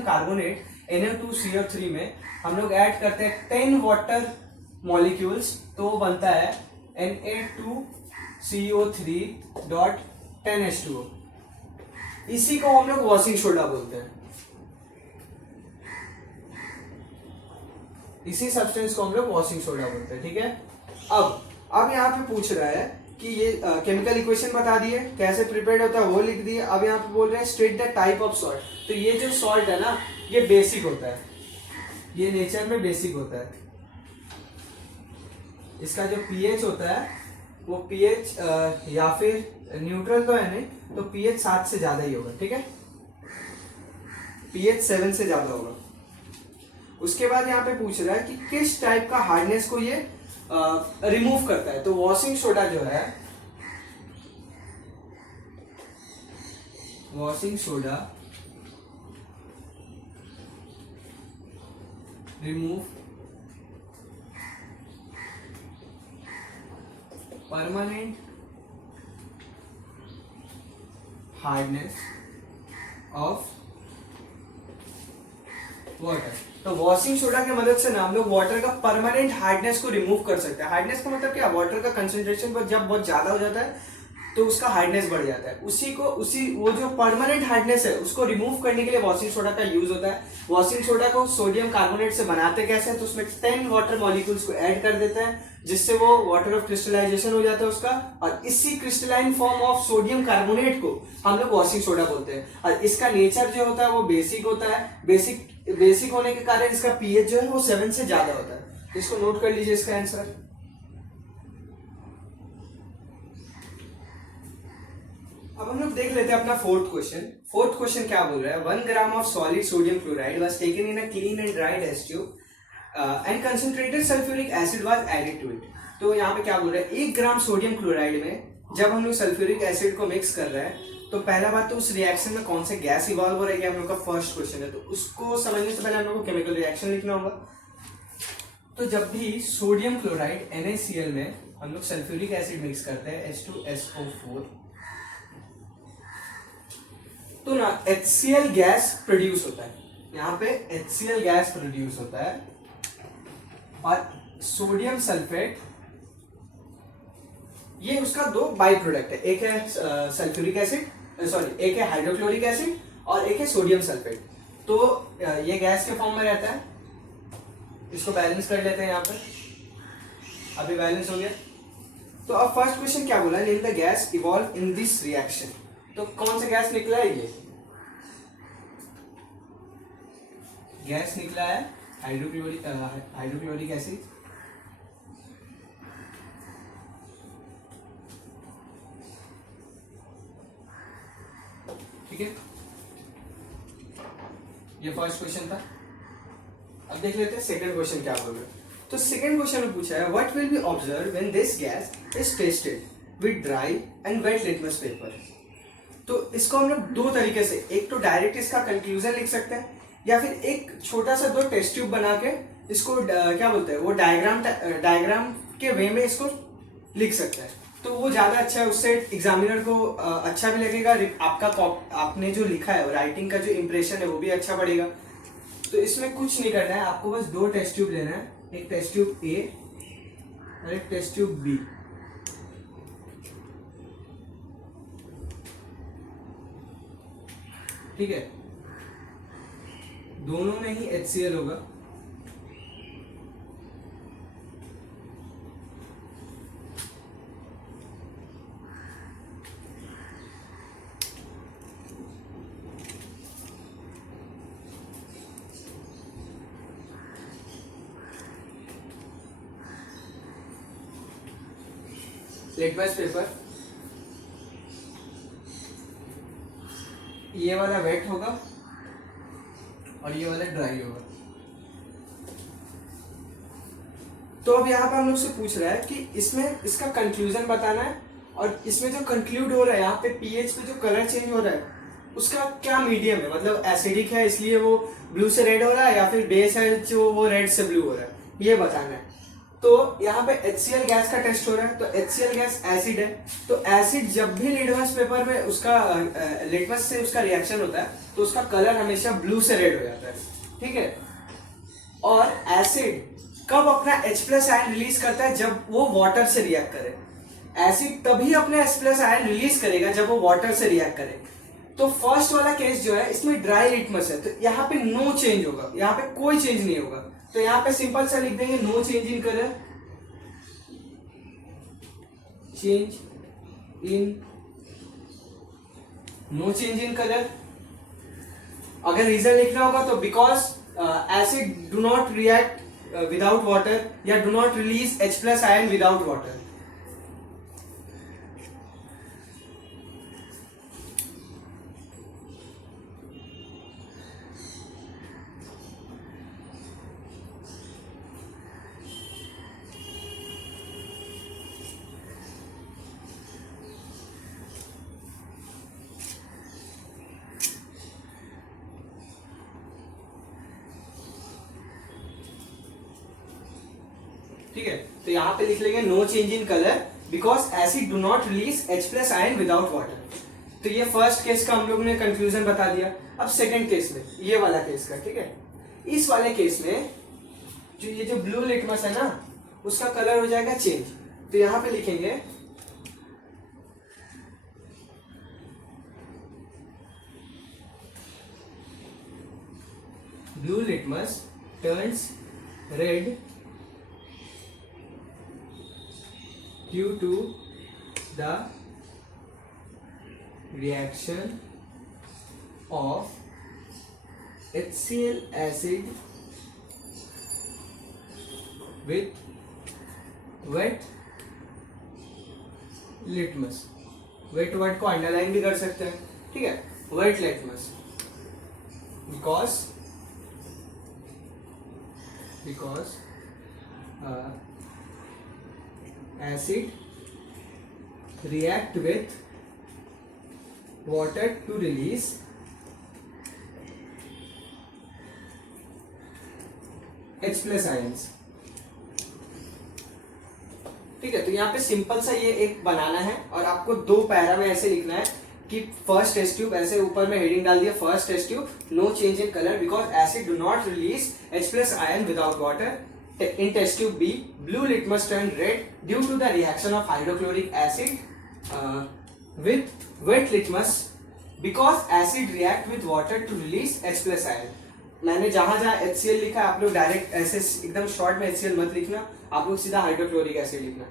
कार्बोनेट Na2CO3 में हम लोग ऐड करते हैं 10 वाटर मॉलिक्यूल्स, तो वो बनता है Na2CO3.10H2O। इसी को हम लोग वॉशिंग सोडा बोलते हैं। इसी सब्सटेंस को हम लोग वॉशिंग सोडा बोलते हैं। ठीक है, अब यहाँ पे पूछ रहा है कि ये केमिकल इक्वेशन बता दिए, कैसे प्रिपेयर्ड होता है वो लिख दिए। अब यहाँ पे बोल रहे हैं state the type of salt. तो ये जो सॉल्ट है ना, ये बेसिक होता है, ये नेचर में बेसिक होता है। इसका जो पीएच होता है वो पीएच या फिर न्यूट्रल तो है नहीं, तो पीएच 7 से ज्यादा ही होगा। ठीक है, पीएच 7 से ज्यादा होगा। उसके बाद यहाँ पे पूछ रहा है कि किस टाइप का हार्डनेस को ये रिमूव करता है। तो वॉशिंग सोडा जो है, washing soda remove permanent hardness of water. तो वॉशिंग सोडा की मदद से ना हम लोग वाटर का परमानेंट हार्डनेस को रिमूव कर सकते हैं। हार्डनेस का मतलब क्या, वाटर का कंसंट्रेशन जब बहुत ज्यादा हो जाता है तो उसका हार्डनेस बढ़ जाता है। वो जो परमानेंट हार्डनेस है उसको रिमूव करने के लिए वॉशिंग सोडा का यूज होता है। वॉशिंग सोडा को सोडियम कार्बोनेट से बनाते कैसे हैं, तो उसमें 10 वाटर मॉलिक्यूल्स को ऐड कर देते हैं, जिससे वो वाटर ऑफ क्रिस्टलाइजेशन हो जाता है उसका, और इसी crystalline form of sodium carbonate को हम लोग वॉशिंग सोडा बोलते हैं। और इसका नेचर जो होता है वो बेसिक होता है। बेसिक होने के कारण इसका पीएच जो है वो 7 से ज्यादा होता है। इसको नोट कर लीजिए इसका आंसर। अब हम लोग देख लेते हैं अपना फोर्थ क्वेश्चन क्या बोल रहा है। 1 gram of solid sodium chloride was taken in a clean and dry test tube and concentrated sulphuric acid was added to it. तो यहाँ पे क्या बोल रहा है, 1 ग्राम सोडियम क्लोराइड में जब हम लोग सल्फ्यूरिक एसिड को मिक्स कर रहे हैं, तो पहला बात तो उस रिएक्शन में कौन से गैस इवॉल्व हो रहा है, हम लोग का फर्स्ट क्वेश्चन है। तो उसको समझने से पहले हम लोग को केमिकल रिएक्शन लिखना होगा। तो जब भी सोडियम क्लोराइड NaCl में हम लोग सल्फ्यूरिक एसिड मिक्स करते हैं H2SO4, तो ना HCl गैस प्रोड्यूस होता है। यहाँ पे HCl गैस प्रोड्यूस होता है, और सोडियम सल्फेट ये उसका 2 बाई प्रोडक्ट है। एक है सल्फ्यूरिक एसिड, एक है हाइड्रोक्लोरिक एसिड और एक है सोडियम सल्फेट। तो ये गैस के फॉर्म में रहता है। इसको बैलेंस कर लेते हैं यहाँ पे, अभी बैलेंस हो गया। तो अब फर्स्ट क्वेश्चन क्या बोला, name the gas evolve in this reaction. तो कौन सा गैस निकला है, ये गैस निकला है हाइड्रोक्लोरिक एसिड। ठीक है, ये फर्स्ट क्वेश्चन था। अब देख लेते हैं सेकंड क्वेश्चन क्या बोल रहा है। तो सेकंड क्वेश्चन में पूछा है what will be observe when this gas is tested with dry and wet litmus paper. तो इसको हम लोग 2 तरीके से, एक तो डायरेक्ट इसका कंक्लूजन लिख सकते हैं, या फिर एक छोटा सा 2 टेस्ट ट्यूब बना के इसको क्या बोलते हैं, वो डायग्राम के वे में इसको लिख सकते हैं। तो वो ज्यादा अच्छा है, उससे एग्जामिनर को अच्छा भी लगेगा, आपने जो लिखा है राइटिंग का जो इंप्रेशन है वो भी अच्छा पड़ेगा। तो इसमें कुछ नहीं करना है, आपको बस 2 टेस्ट ट्यूब लेना है, एक टेस्ट ट्यूब A और एक टेस्ट ट्यूब B। ठीक है, दोनों में ही HCl होगा। लिटमस पेपर, ये वाला वेट होगा और ये वाला ड्राई होगा। तो अब यहाँ पे हम लोग से पूछ रहा है कि इसमें इसका कंक्लूजन बताना है, और इसमें जो कंक्लूड हो रहा है यहाँ पे पीएच पे जो कलर चेंज हो रहा है उसका क्या मीडियम है, मतलब एसिडिक है इसलिए वो ब्लू से रेड हो रहा है, या फिर बेस है जो वो रेड से ब्लू हो रहा है, ये बताना है। तो यहाँ पे HCl गैस का टेस्ट हो रहा है, तो HCl गैस एसिड है, तो एसिड जब भी लिटमस पेपर में उसका लिटमस से उसका रिएक्शन होता है तो उसका कलर हमेशा ब्लू से रेड हो जाता है, ठीक है। और एसिड कब अपना H+ आयन रिलीज करता है, जब वो वाटर से रिएक्ट करे। एसिड तभी अपने H+ आयन रिलीज करेगा जब वो वाटर से रिएक्ट करे। तो फर्स्ट वाला केस जो है इसमें ड्राई लिटमस है, तो यहाँ पे नो चेंज होगा, यहाँ पे कोई चेंज नहीं होगा, तो यहाँ पे सिंपल सा लिख देंगे no change in colour, no change in colour. अगर रीजन लिखना होगा तो because acid do not react without water, या do not release H+ ion without water. ठीक है, तो यहाँ पे लिख लेंगे no change in colour because acid do not release H+ ion without water. तो ये फर्स्ट केस का हम लोग ने कंक्लूजन बता दिया। अब सेकंड केस में, ये वाला केस का, ठीक है, इस वाले केस में जो ये जो ब्लू लिटमस है ना उसका कलर हो जाएगा चेंज। तो यहाँ पे लिखेंगे blue litmus turns red due to the reaction of HCl acid with wet litmus। Wet word को अंडरलाइन भी कर सकते हैं, ठीक है, wet litmus, because acid react with water to release H+ ions। ठीक है, तो यहाँ पे सिंपल सा ये एक बनाना है और आपको दो पैरा में ऐसे लिखना है कि फर्स्ट टेस्ट ट्यूब, ऐसे ऊपर में हेडिंग डाल दिया first test tube, no change in colour because acid do not release H+ ion without water. In test tube B, blue litmus turned red due to the reaction of hydrochloric acid with wet litmus because acid react with water to release H+ ion। मैंने जहां HCl लिखा आप लोग direct ऐसे एकदम short में HCl मत लिखना, आप लोग सीधा हाइड्रोक्लोरिक एसिड लिखना।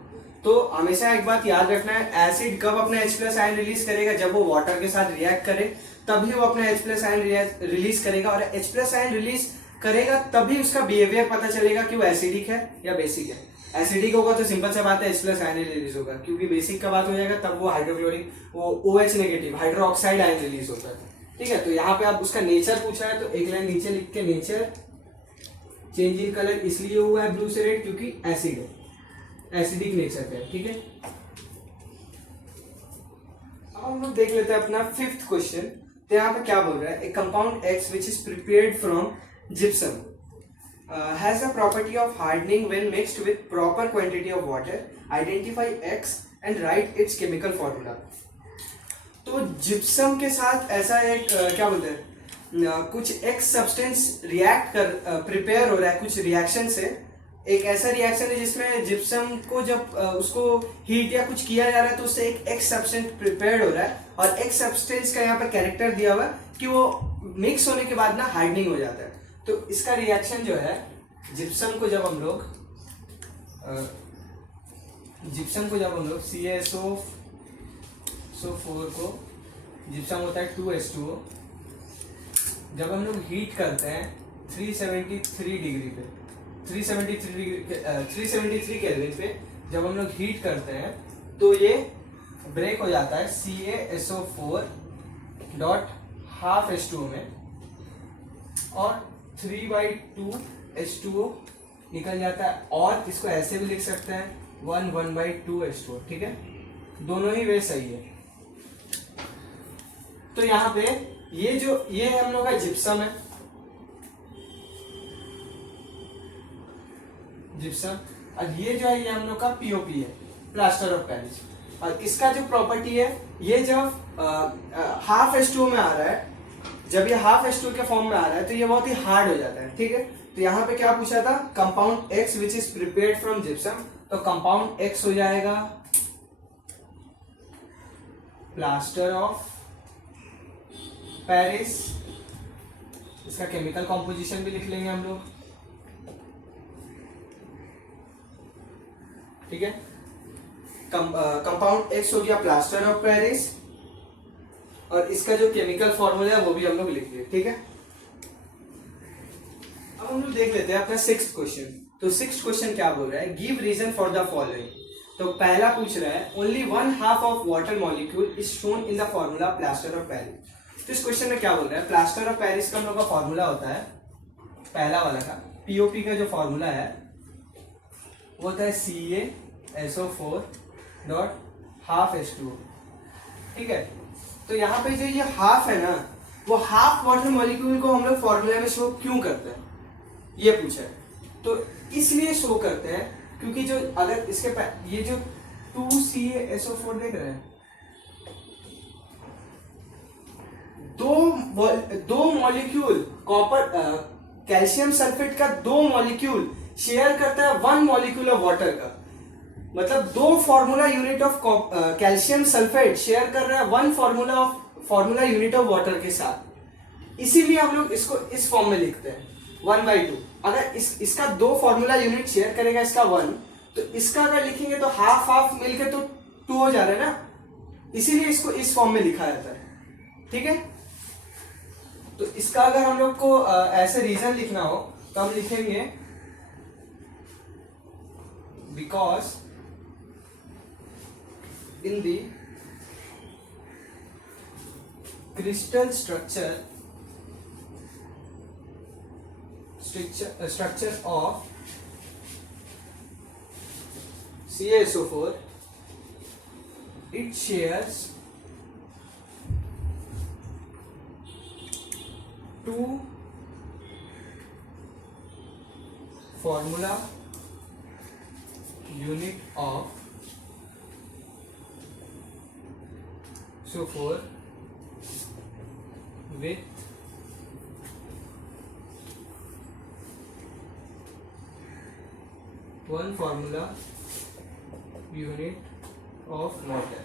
तो हमेशा एक बात याद रखना है, एसिड कब अपने H+ आयन रिलीज करेगा, जब वो वाटर के साथ रिएक्ट करे तभी वो अपने H+ आयन रिलीज करेगा, और H+ आयन रिलीज करेगा तभी उसका बिहेवियर पता चलेगा कि वो एसिडिक है या बेसिक है। एसिडिक होगा तो सिंपल सा बात है H+ आयन रिलीज होगा, क्योंकि बेसिक का बात हो जाएगा तब वो हाइड्रोक्लोरिक, वो OH negative hydroxide ion release होता है, ठीक है। तो यहाँ पे आप उसका नेचर पूछा है तो एक लाइन नीचे लिख के नेचर चेंज इन कलर इसलिए हुआ है ब्लू से रेड क्योंकि एसिड है, एसिडिक नेचर का है, ठीक है। अब हम लोग देख लेते हैं अपना फिफ्थ क्वेश्चन। तो यहाँ पे क्या बोल रहा है, ए compound X which is prepared from gypsum has the property of hardening when mixed with proper quantity of water। Identify X and write its chemical formula। तो जिप्सम के साथ ऐसा एक क्या बोलते हैं, कुछ X सब्सटेंस रिएक्ट कर प्रिपेयर हो रहा है कुछ रिएक्शन से। एक ऐसा रिएक्शन है जिसमें जिप्सम को जब उसको हीट या कुछ किया जा रहा है तो उससे एक X सब्सटेंस प्रिपेयर हो रहा है, और X सब्सटेंस का यहाँ पर कैरेक्टर दिया हुआ है कि वो मिक्स होने के बाद ना हार्डनिंग हो जाता है। तो इसका रिएक्शन जो है, जिप्सम को जब हम लोग CaSO4 को, जिप्सम होता है 2H2O, जब हम लोग हीट करते हैं 373 डिग्री पे, 373 केल्विन पे जब हम लोग हीट करते हैं तो ये ब्रेक हो जाता है CaSO4 डॉट ½ H2O में, और 3/2 H2O निकल जाता है, और इसको ऐसे भी लिख सकते हैं 1/2H2O, ठीक है, दोनों ही वे सही है। तो यहाँ पे ये हम लोग का जिप्सम है, जिप्सम, और ये जो है ये हम लोग का पीओपी है, प्लास्टर ऑफ पेरिस। और इसका जो प्रॉपर्टी है, ये जब हाफ H2O में आ रहा है, जब ये हाफ H2O के फॉर्म में आ रहा है तो ये बहुत ही हार्ड हो जाता है, ठीक है। तो यहाँ पे क्या पूछा था, compound X which is prepared from gypsum, तो कंपाउंड X हो जाएगा प्लास्टर ऑफ पेरिस। इसका केमिकल कॉम्पोजिशन भी लिख लेंगे हम लोग, ठीक है। कंपाउंड X हो गया प्लास्टर ऑफ पेरिस, और इसका जो केमिकल फॉर्मूला है वो भी हम लोग लिख लिए, ठीक है। अब हम लोग देख लेते हैं अपना 6th क्वेश्चन। तो 6th क्वेश्चन क्या बोल रहा है, give reason for the following. तो पहला पूछ रहा है only 1/2 of water molecule is shown in the formula plaster of Paris. तो इस क्वेश्चन में क्या बोल रहा है, प्लास्टर ऑफ पेरिस का हम लोग का फॉर्मूला होता है, पहला वाला का पीओपी का जो फॉर्मूला है वो होता है CaSO4 ½ H2O, ठीक है। तो यहाँ पे जो ये हाफ है ना, वो हाफ वाटर मॉलिक्यूल को हम लोग फॉर्मूला में शो क्यों करते हैं, ये पूछा है। तो इसलिए शो करते हैं क्योंकि जो अगर इसके ये जो 2CaSO4 देख रहे हैं, दो मॉलिक्यूल कॉपर कैल्शियम सल्फेट का 2 मॉलिक्यूल शेयर करता है 1 मॉलिक्यूल ऑफ वाटर का, मतलब 2 formula unit of calcium sulphate share कर रहा है 1 फॉर्मूला यूनिट ऑफ वाटर के साथ। इसीलिए हम लोग इसको इस फॉर्म में लिखते हैं 1/2। अगर इसका 2 फॉर्मूला यूनिट शेयर करेगा इसका 1, तो इसका अगर लिखेंगे तो हाफ मिलके तो 2 हो जा रहा है ना, इसीलिए इसको इस फॉर्म में लिखा जाता है, ठीक है। तो इसका अगर हम लोग को ऐसे रीजन लिखना हो तो हम लिखेंगे because in the crystal structure of CaSO4, it shares 2 formula unit of SO4 with one formula unit of water,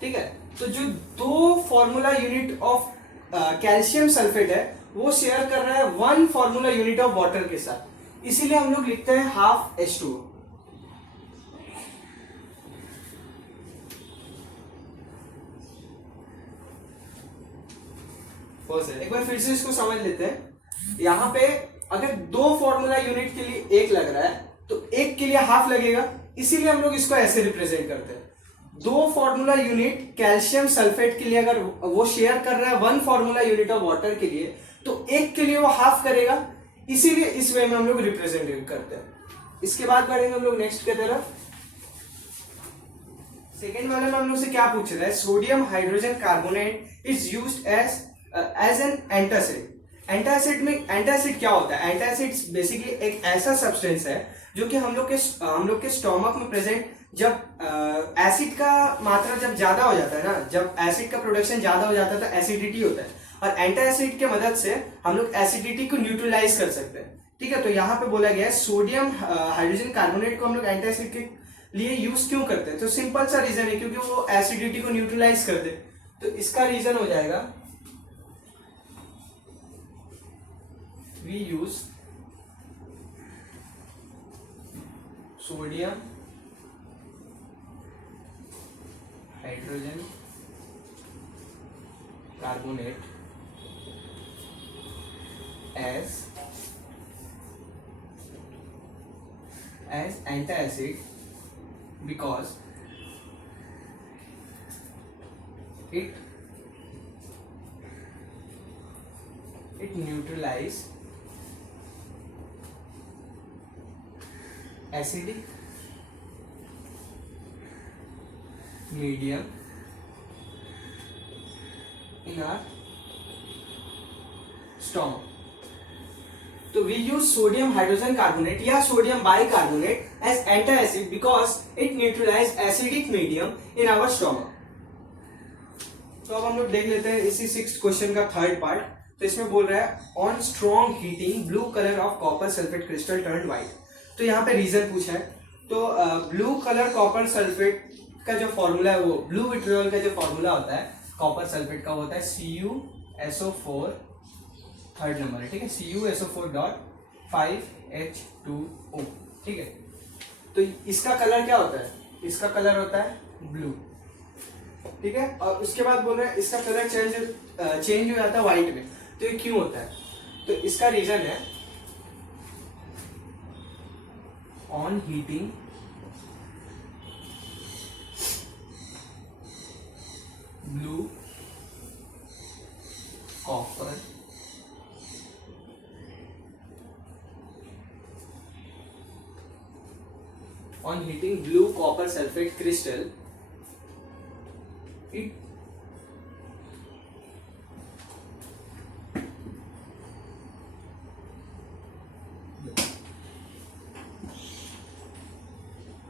ठीक है। तो जो 2 formula unit of calcium sulphate है वो शेयर कर रहा है 1 फॉर्मूला यूनिट ऑफ वाटर के साथ, इसीलिए हम लोग लिखते हैं ½ H2O। एक बार फिर से इसको समझ लेते हैं। यहाँ पे अगर 2 फॉर्मूला यूनिट के लिए 1 लग रहा है तो 1 के लिए ½ लगेगा, इसीलिए हम लोग इसको ऐसे रिप्रेजेंट करते हैं। 2 फॉर्मूला यूनिट कैल्शियम सल्फेट के लिए अगर वो शेयर कर रहा है 1 फॉर्मूला यूनिट ऑफ वाटर के लिए, तो 1 के लिए वो ½ करेगा, इसीलिए इस वे में हम लोग रिप्रेजेंट करते हैं। इसके बाद बढ़ेंगे हम लोग नेक्स्ट की तरफ। सेकेंड वाले में हम लोग से क्या पूछ रहा है, sodium hydrogen carbonate is used as an antacid. Antacid क्या होता है, एंटासिड बेसिकली एक ऐसा सब्सटेंस है जो कि हम लोग के स्टोमक में प्रेजेंट, जब एसिड का मात्रा जब ज्यादा हो जाता है ना, जब एसिड का प्रोडक्शन ज्यादा हो जाता है तो एसिडिटी होता है, और एंटासिड के मदद से हम लोग एसिडिटी को न्यूट्रलाइज कर सकते हैं, ठीक है। तो यहाँ पे बोला गया है सोडियम हाइड्रोजन कार्बोनेट को हम लोग एंटासिड के लिए यूज क्यों करते हैं, तो सिंपल सा रीजन है, क्योंकि वो एसिडिटी को न्यूट्रलाइज कर दे। तो इसका रीजन हो जाएगा we use sodium hydrogen carbonate as antacid because it neutralize acidic medium in our stomach. तो we use sodium hydrogen carbonate या sodium bicarbonate as antacid because it neutralize acidic medium in our stomach. तो अब हम लोग देख लेते हैं इसी 6th क्वेश्चन का थर्ड पार्ट। तो इसमें बोल रहा है on strong heating blue colour of copper sulphate crystal turn white. तो यहाँ पे रीजन पूछा है। तो ब्लू कलर कॉपर सल्फेट का जो फॉर्मूला है वो ब्लू विट्रियोल का जो फॉर्मूला होता है कॉपर सल्फेट का होता है CuSO4 थर्ड नंबर है, ठीक है, CuSO4.5H2O, ठीक है। तो इसका कलर क्या होता है? इसका कलर होता है ब्लू, ठीक है। और उसके बाद बोल रहे हैं इसका कलर चेंज हो जाता है व्हाइट में। तो ये क्यों होता है? तो इसका रीजन है on heating blue copper on heating blue copper sulfate crystal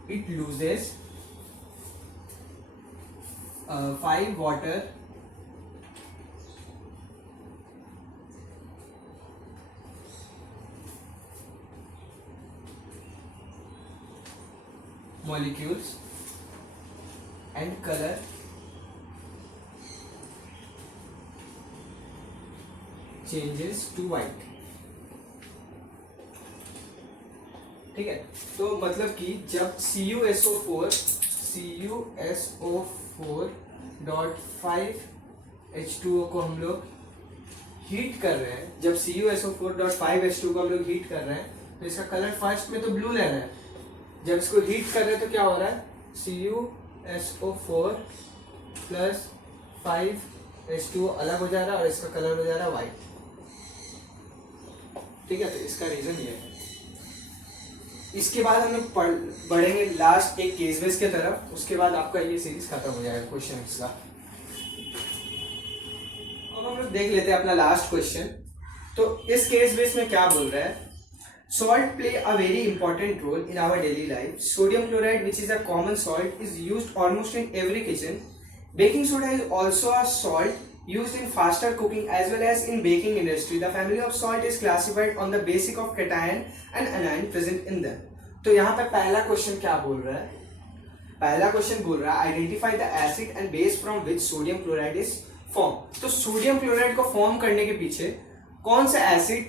it loses 5 water molecules and color changes to white, ठीक है। तो मतलब कि जब CuSO4.5H2O को हम लोग हीट कर रहे हैं, जब CuSO4.5H2O को हम लोग हीट कर रहे हैं तो इसका कलर फर्स्ट में तो ब्लू ले रहा है। जब इसको हीट कर रहे हैं तो क्या हो रहा है? CuSO4 प्लस 5H2O अलग हो जा रहा है और इसका कलर हो जा रहा है व्हाइट, ठीक है। तो इसका रीजन ये है। इसके बाद हम लोग बढ़ेंगे लास्ट एक केस बेस के तरफ, उसके बाद आपका ये सीरीज खत्म हो जाएगा क्वेश्चन का। अब हम लोग देख लेते हैं अपना लास्ट क्वेश्चन। तो इस केस बेस में क्या बोल रहा है? Salt play a very important role in our daily life. Sodium chloride, which is a common salt, is used almost in every kitchen. Baking soda is also a salt used in faster cooking as well as in baking industry. The family of salt is classified on the basis of cation and anion present in them. तो यहाँ पे पहला question क्या बोल रहा है? पहला question बोल रहा है identify the acid and base from which sodium chloride is form. तो सोडियम क्लोराइड को फॉर्म करने के पीछे कौन सा एसिड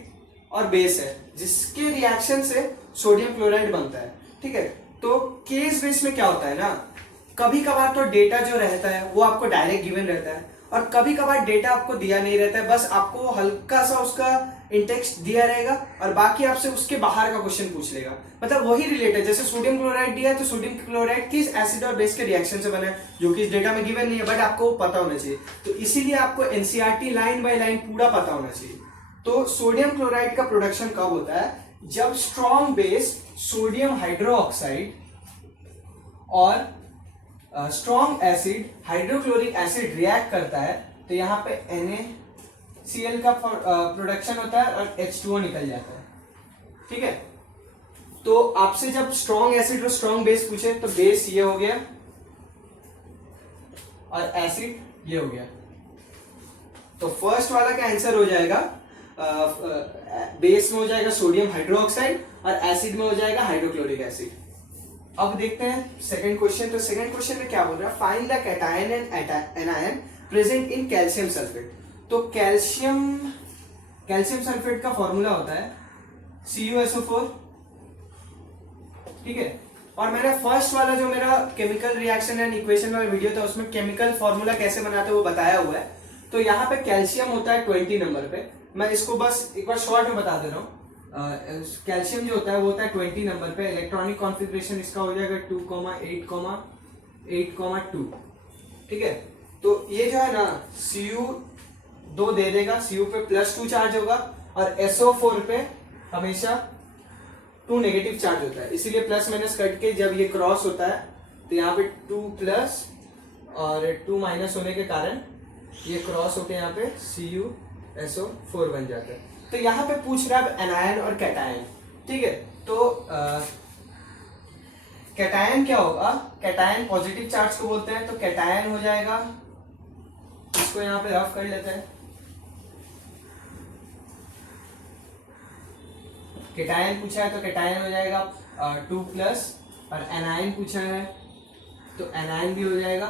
और बेस है जिसके रिएक्शन से सोडियम क्लोराइड बनता है, ठीक है। तो केस बेस में क्या होता है ना, कभी कभार तो डेटा जो रहता है वो आपको डायरेक्ट गिवन रहता है और कभी कभार डेटा आपको दिया नहीं रहता है, बस आपको हल्का सा उसका इंटेक्स्ट दिया रहेगा और बाकी आपसे उसके बाहर का क्वेश्चन पूछ लेगा। मतलब वही रिलेटेड, जैसे सोडियम क्लोराइड दिया है तो सोडियम क्लोराइड किस एसिड और बेस के रिएक्शन से बना है जो कि इस डेटा में गिवन नहीं है, बट आपको पता होना चाहिए। तो इसीलिए आपको एनसीईआरटी लाइन बाय लाइन पूरा पता होना चाहिए। तो सोडियम क्लोराइड का प्रोडक्शन कब होता है? जब स्ट्रॉन्ग बेस सोडियम हाइड्रोक्साइड और strong acid hydrochloric acid react करता है तो यहाँ पे NaCl का प्रोडक्शन होता है और H2O निकल जाता है, ठीक है। तो आपसे जब स्ट्रॉन्ग एसिड और स्ट्रॉन्ग बेस पूछे तो बेस ये हो गया और एसिड ये हो गया। तो फर्स्ट वाला का आंसर हो जाएगा बेस में हो जाएगा सोडियम हाइड्रोक्साइड और एसिड में हो जाएगा हाइड्रोक्लोरिक एसिड। अब देखते हैं सेकंड क्वेश्चन। तो सेकंड क्वेश्चन में क्या बोल रहा है? Find the cation and anion present in calcium sulphate. तो कैल्शियम सल्फेट का फॉर्मूला होता है CuSO4, ठीक है। और मैंने फर्स्ट वाला जो मेरा केमिकल रिएक्शन एंड इक्वेशन वाला वीडियो था उसमें केमिकल फॉर्मूला कैसे बनाते हैं वो बताया हुआ है। तो यहाँ पे कैल्शियम होता है 20 नंबर पे, मैं इसको बस एक बार शॉर्ट में बता दे रहा हूँ। कैल्शियम जो होता है वो होता है 20 नंबर पे। इलेक्ट्रॉनिक कॉन्फ़िगरेशन इसका हो जाएगा 2,8,2, ठीक है। तो ये जो है ना Cu2 दे देगा, Cu पे +2 चार्ज होगा और SO4 पे हमेशा 2 नेगेटिव चार्ज होता है, इसीलिए प्लस माइनस कट के जब ये क्रॉस होता है तो यहाँ पे 2 प्लस और 2 माइनस होने के कारण ये क्रॉस होके यहाँ पे CuSO4 बन जाता है। तो यहाँ पे पूछ रहा है एनायन और कैटायन, ठीक है। तो कैटायन क्या होगा, कैटायन पॉजिटिव चार्ज को बोलते हैं, तो कैटायन हो जाएगा, इसको यहाँ पे रफ कर लेते हैं। कैटायन पूछा है तो कैटायन हो जाएगा 2 प्लस, और एनायन पूछा है तो एनायन भी हो जाएगा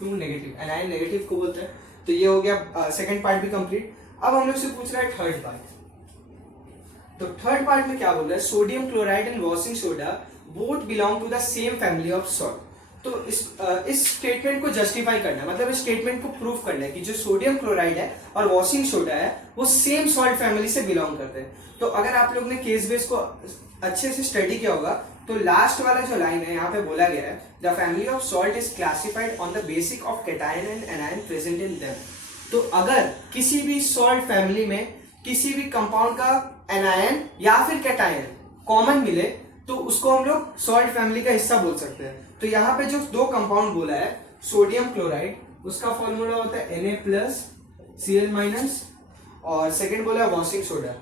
2 नेगेटिव, एनायन नेगेटिव को बोलते हैं। तो ये हो गया सेकंड पार्ट भी कंप्लीट। अब हम लोग से पूछ रहा है थर्ड पार्ट। तो थर्ड पार्ट में क्या बोल रहा है, sodium chloride and washing soda both belong to the same family of salt. तो इस स्टेटमेंट को जस्टिफाई करना है, मतलब इस स्टेटमेंट को प्रूव करना है कि जो सोडियम क्लोराइड है और वॉशिंग सोडा है वो सेम सॉल्ट फैमिली से बिलोंग करते हैं। तो अगर आप लोग ने केस बेस को अच्छे से स्टडी किया होगा तो लास्ट वाला जो लाइन है यहाँ पे बोला गया है, the family of salt is classified on the basic of cation and anion present in them. तो अगर किसी भी सॉल्ट फैमिली में किसी भी कंपाउंड का एनायन या फिर कैटायन कॉमन मिले तो उसको हम लोग सॉल्ट फैमिली का हिस्सा बोल सकते हैं। तो यहाँ पे जो 2 कंपाउंड बोला है, सोडियम क्लोराइड, उसका फॉर्मूला होता है Na+Cl- और सेकंड बोला है वॉशिंग सोडा,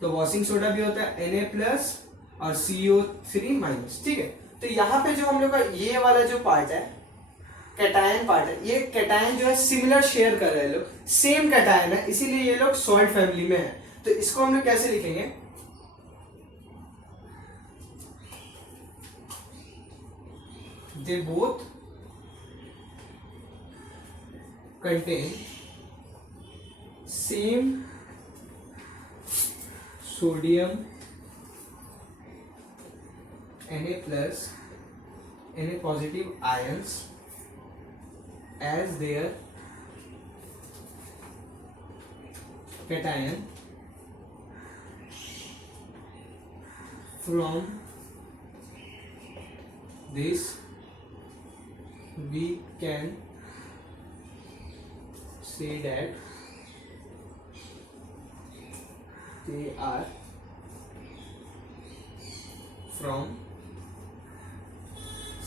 तो वॉशिंग सोडा भी होता है Na+ और CO3-, ठीक है। तो यहाँ पे जो हम लोग का ये वाला जो पार्ट है कैटायन पार्ट है, ये कैटायन जो है सिमिलर शेयर कर रहे हैं लोग, सेम कैटायन है, इसीलिए ये लोग सॉल्ट फैमिली में है। तो इसको हम लोग कैसे लिखेंगे, they both contain same sodium Na+ Na+ ions as their cation from this we can say that they are from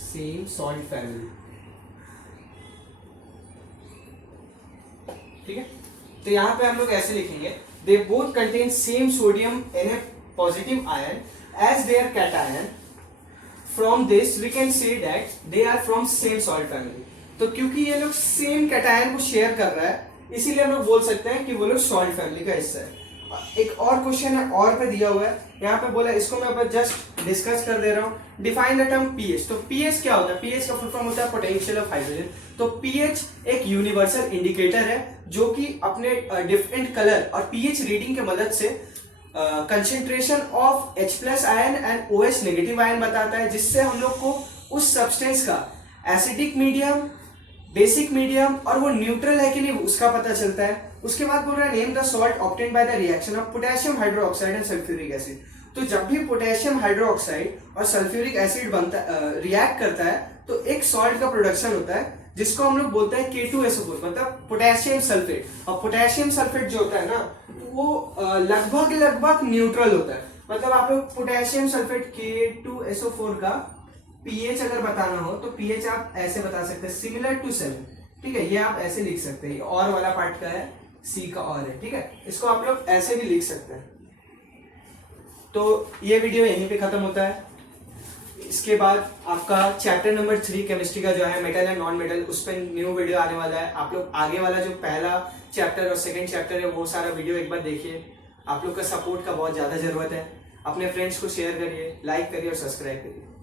same salt family, ठीक है। तो यहाँ पे हम लोग ऐसे लिखेंगे, they both contain same sodium Na+ ion as their cation, from this we can say that they are from same salt family। तो क्योंकि ये लोग सेम कैटायन को शेयर कर रहा है इसीलिए हम लोग बोल सकते हैं कि वो लोग सॉल्ट फैमिली का हिस्सा है। एक और क्वेश्चन है और पे दिया हुआ है, यहाँ पे बोला, इसको मैं अब जस्ट डिस्कस कर दे रहा हूँ। Define the term pH. तो पीएच क्या होता है, पीएच का फुल फॉर्म होता है पोटेंशियल ऑफ हाइड्रोजन। तो पीएच एक यूनिवर्सल इंडिकेटर है जो कि अपने डिफरेंट कलर और पीएच रीडिंग की मदद से concentration of H+ ion and OH negative ion बताता है, जिससे हम लोग को उस सब्सटेंस का एसिडिक मीडियम, बेसिक मीडियम और वो न्यूट्रल है कि नहीं उसका पता चलता है। उसके बाद बोल रहा है name the salt obtained by the reaction of potassium hydroxide and sulphuric acid. तो जब भी पोटेशियम हाइड्रोक्साइड और सल्फ्यूरिक एसिड बनता रिएक्ट करता है तो एक सॉल्ट का प्रोडक्शन होता है जिसको हम लोग बोलते हैं K2SO4, मतलब पोटेशियम सल्फेट। और पोटेशियम सल्फेट जो होता है ना वो लगभग न्यूट्रल होता है। मतलब आप लोग पोटेशियम सल्फेट K2SO4 का पीएच अगर बताना हो तो पीएच आप ऐसे बता सकते हैं, सिमिलर टू 7, ठीक है। ये आप ऐसे लिख सकते हैं, और वाला पार्ट का है, सी का और है, ठीक है। इसको आप लोग ऐसे भी लिख सकते हैं। तो ये वीडियो यहीं पे खत्म होता है। इसके बाद आपका चैप्टर नंबर 3 केमिस्ट्री का जो है मेटल एंड नॉन मेटल, उस पर न्यू वीडियो आने वाला है। आप लोग आगे वाला जो पहला चैप्टर और सेकंड चैप्टर है वो सारा वीडियो एक बार देखिए। आप लोग का सपोर्ट का बहुत ज्यादा जरूरत है। अपने फ्रेंड्स को शेयर करिए, लाइक करिए और सब्सक्राइब करिए।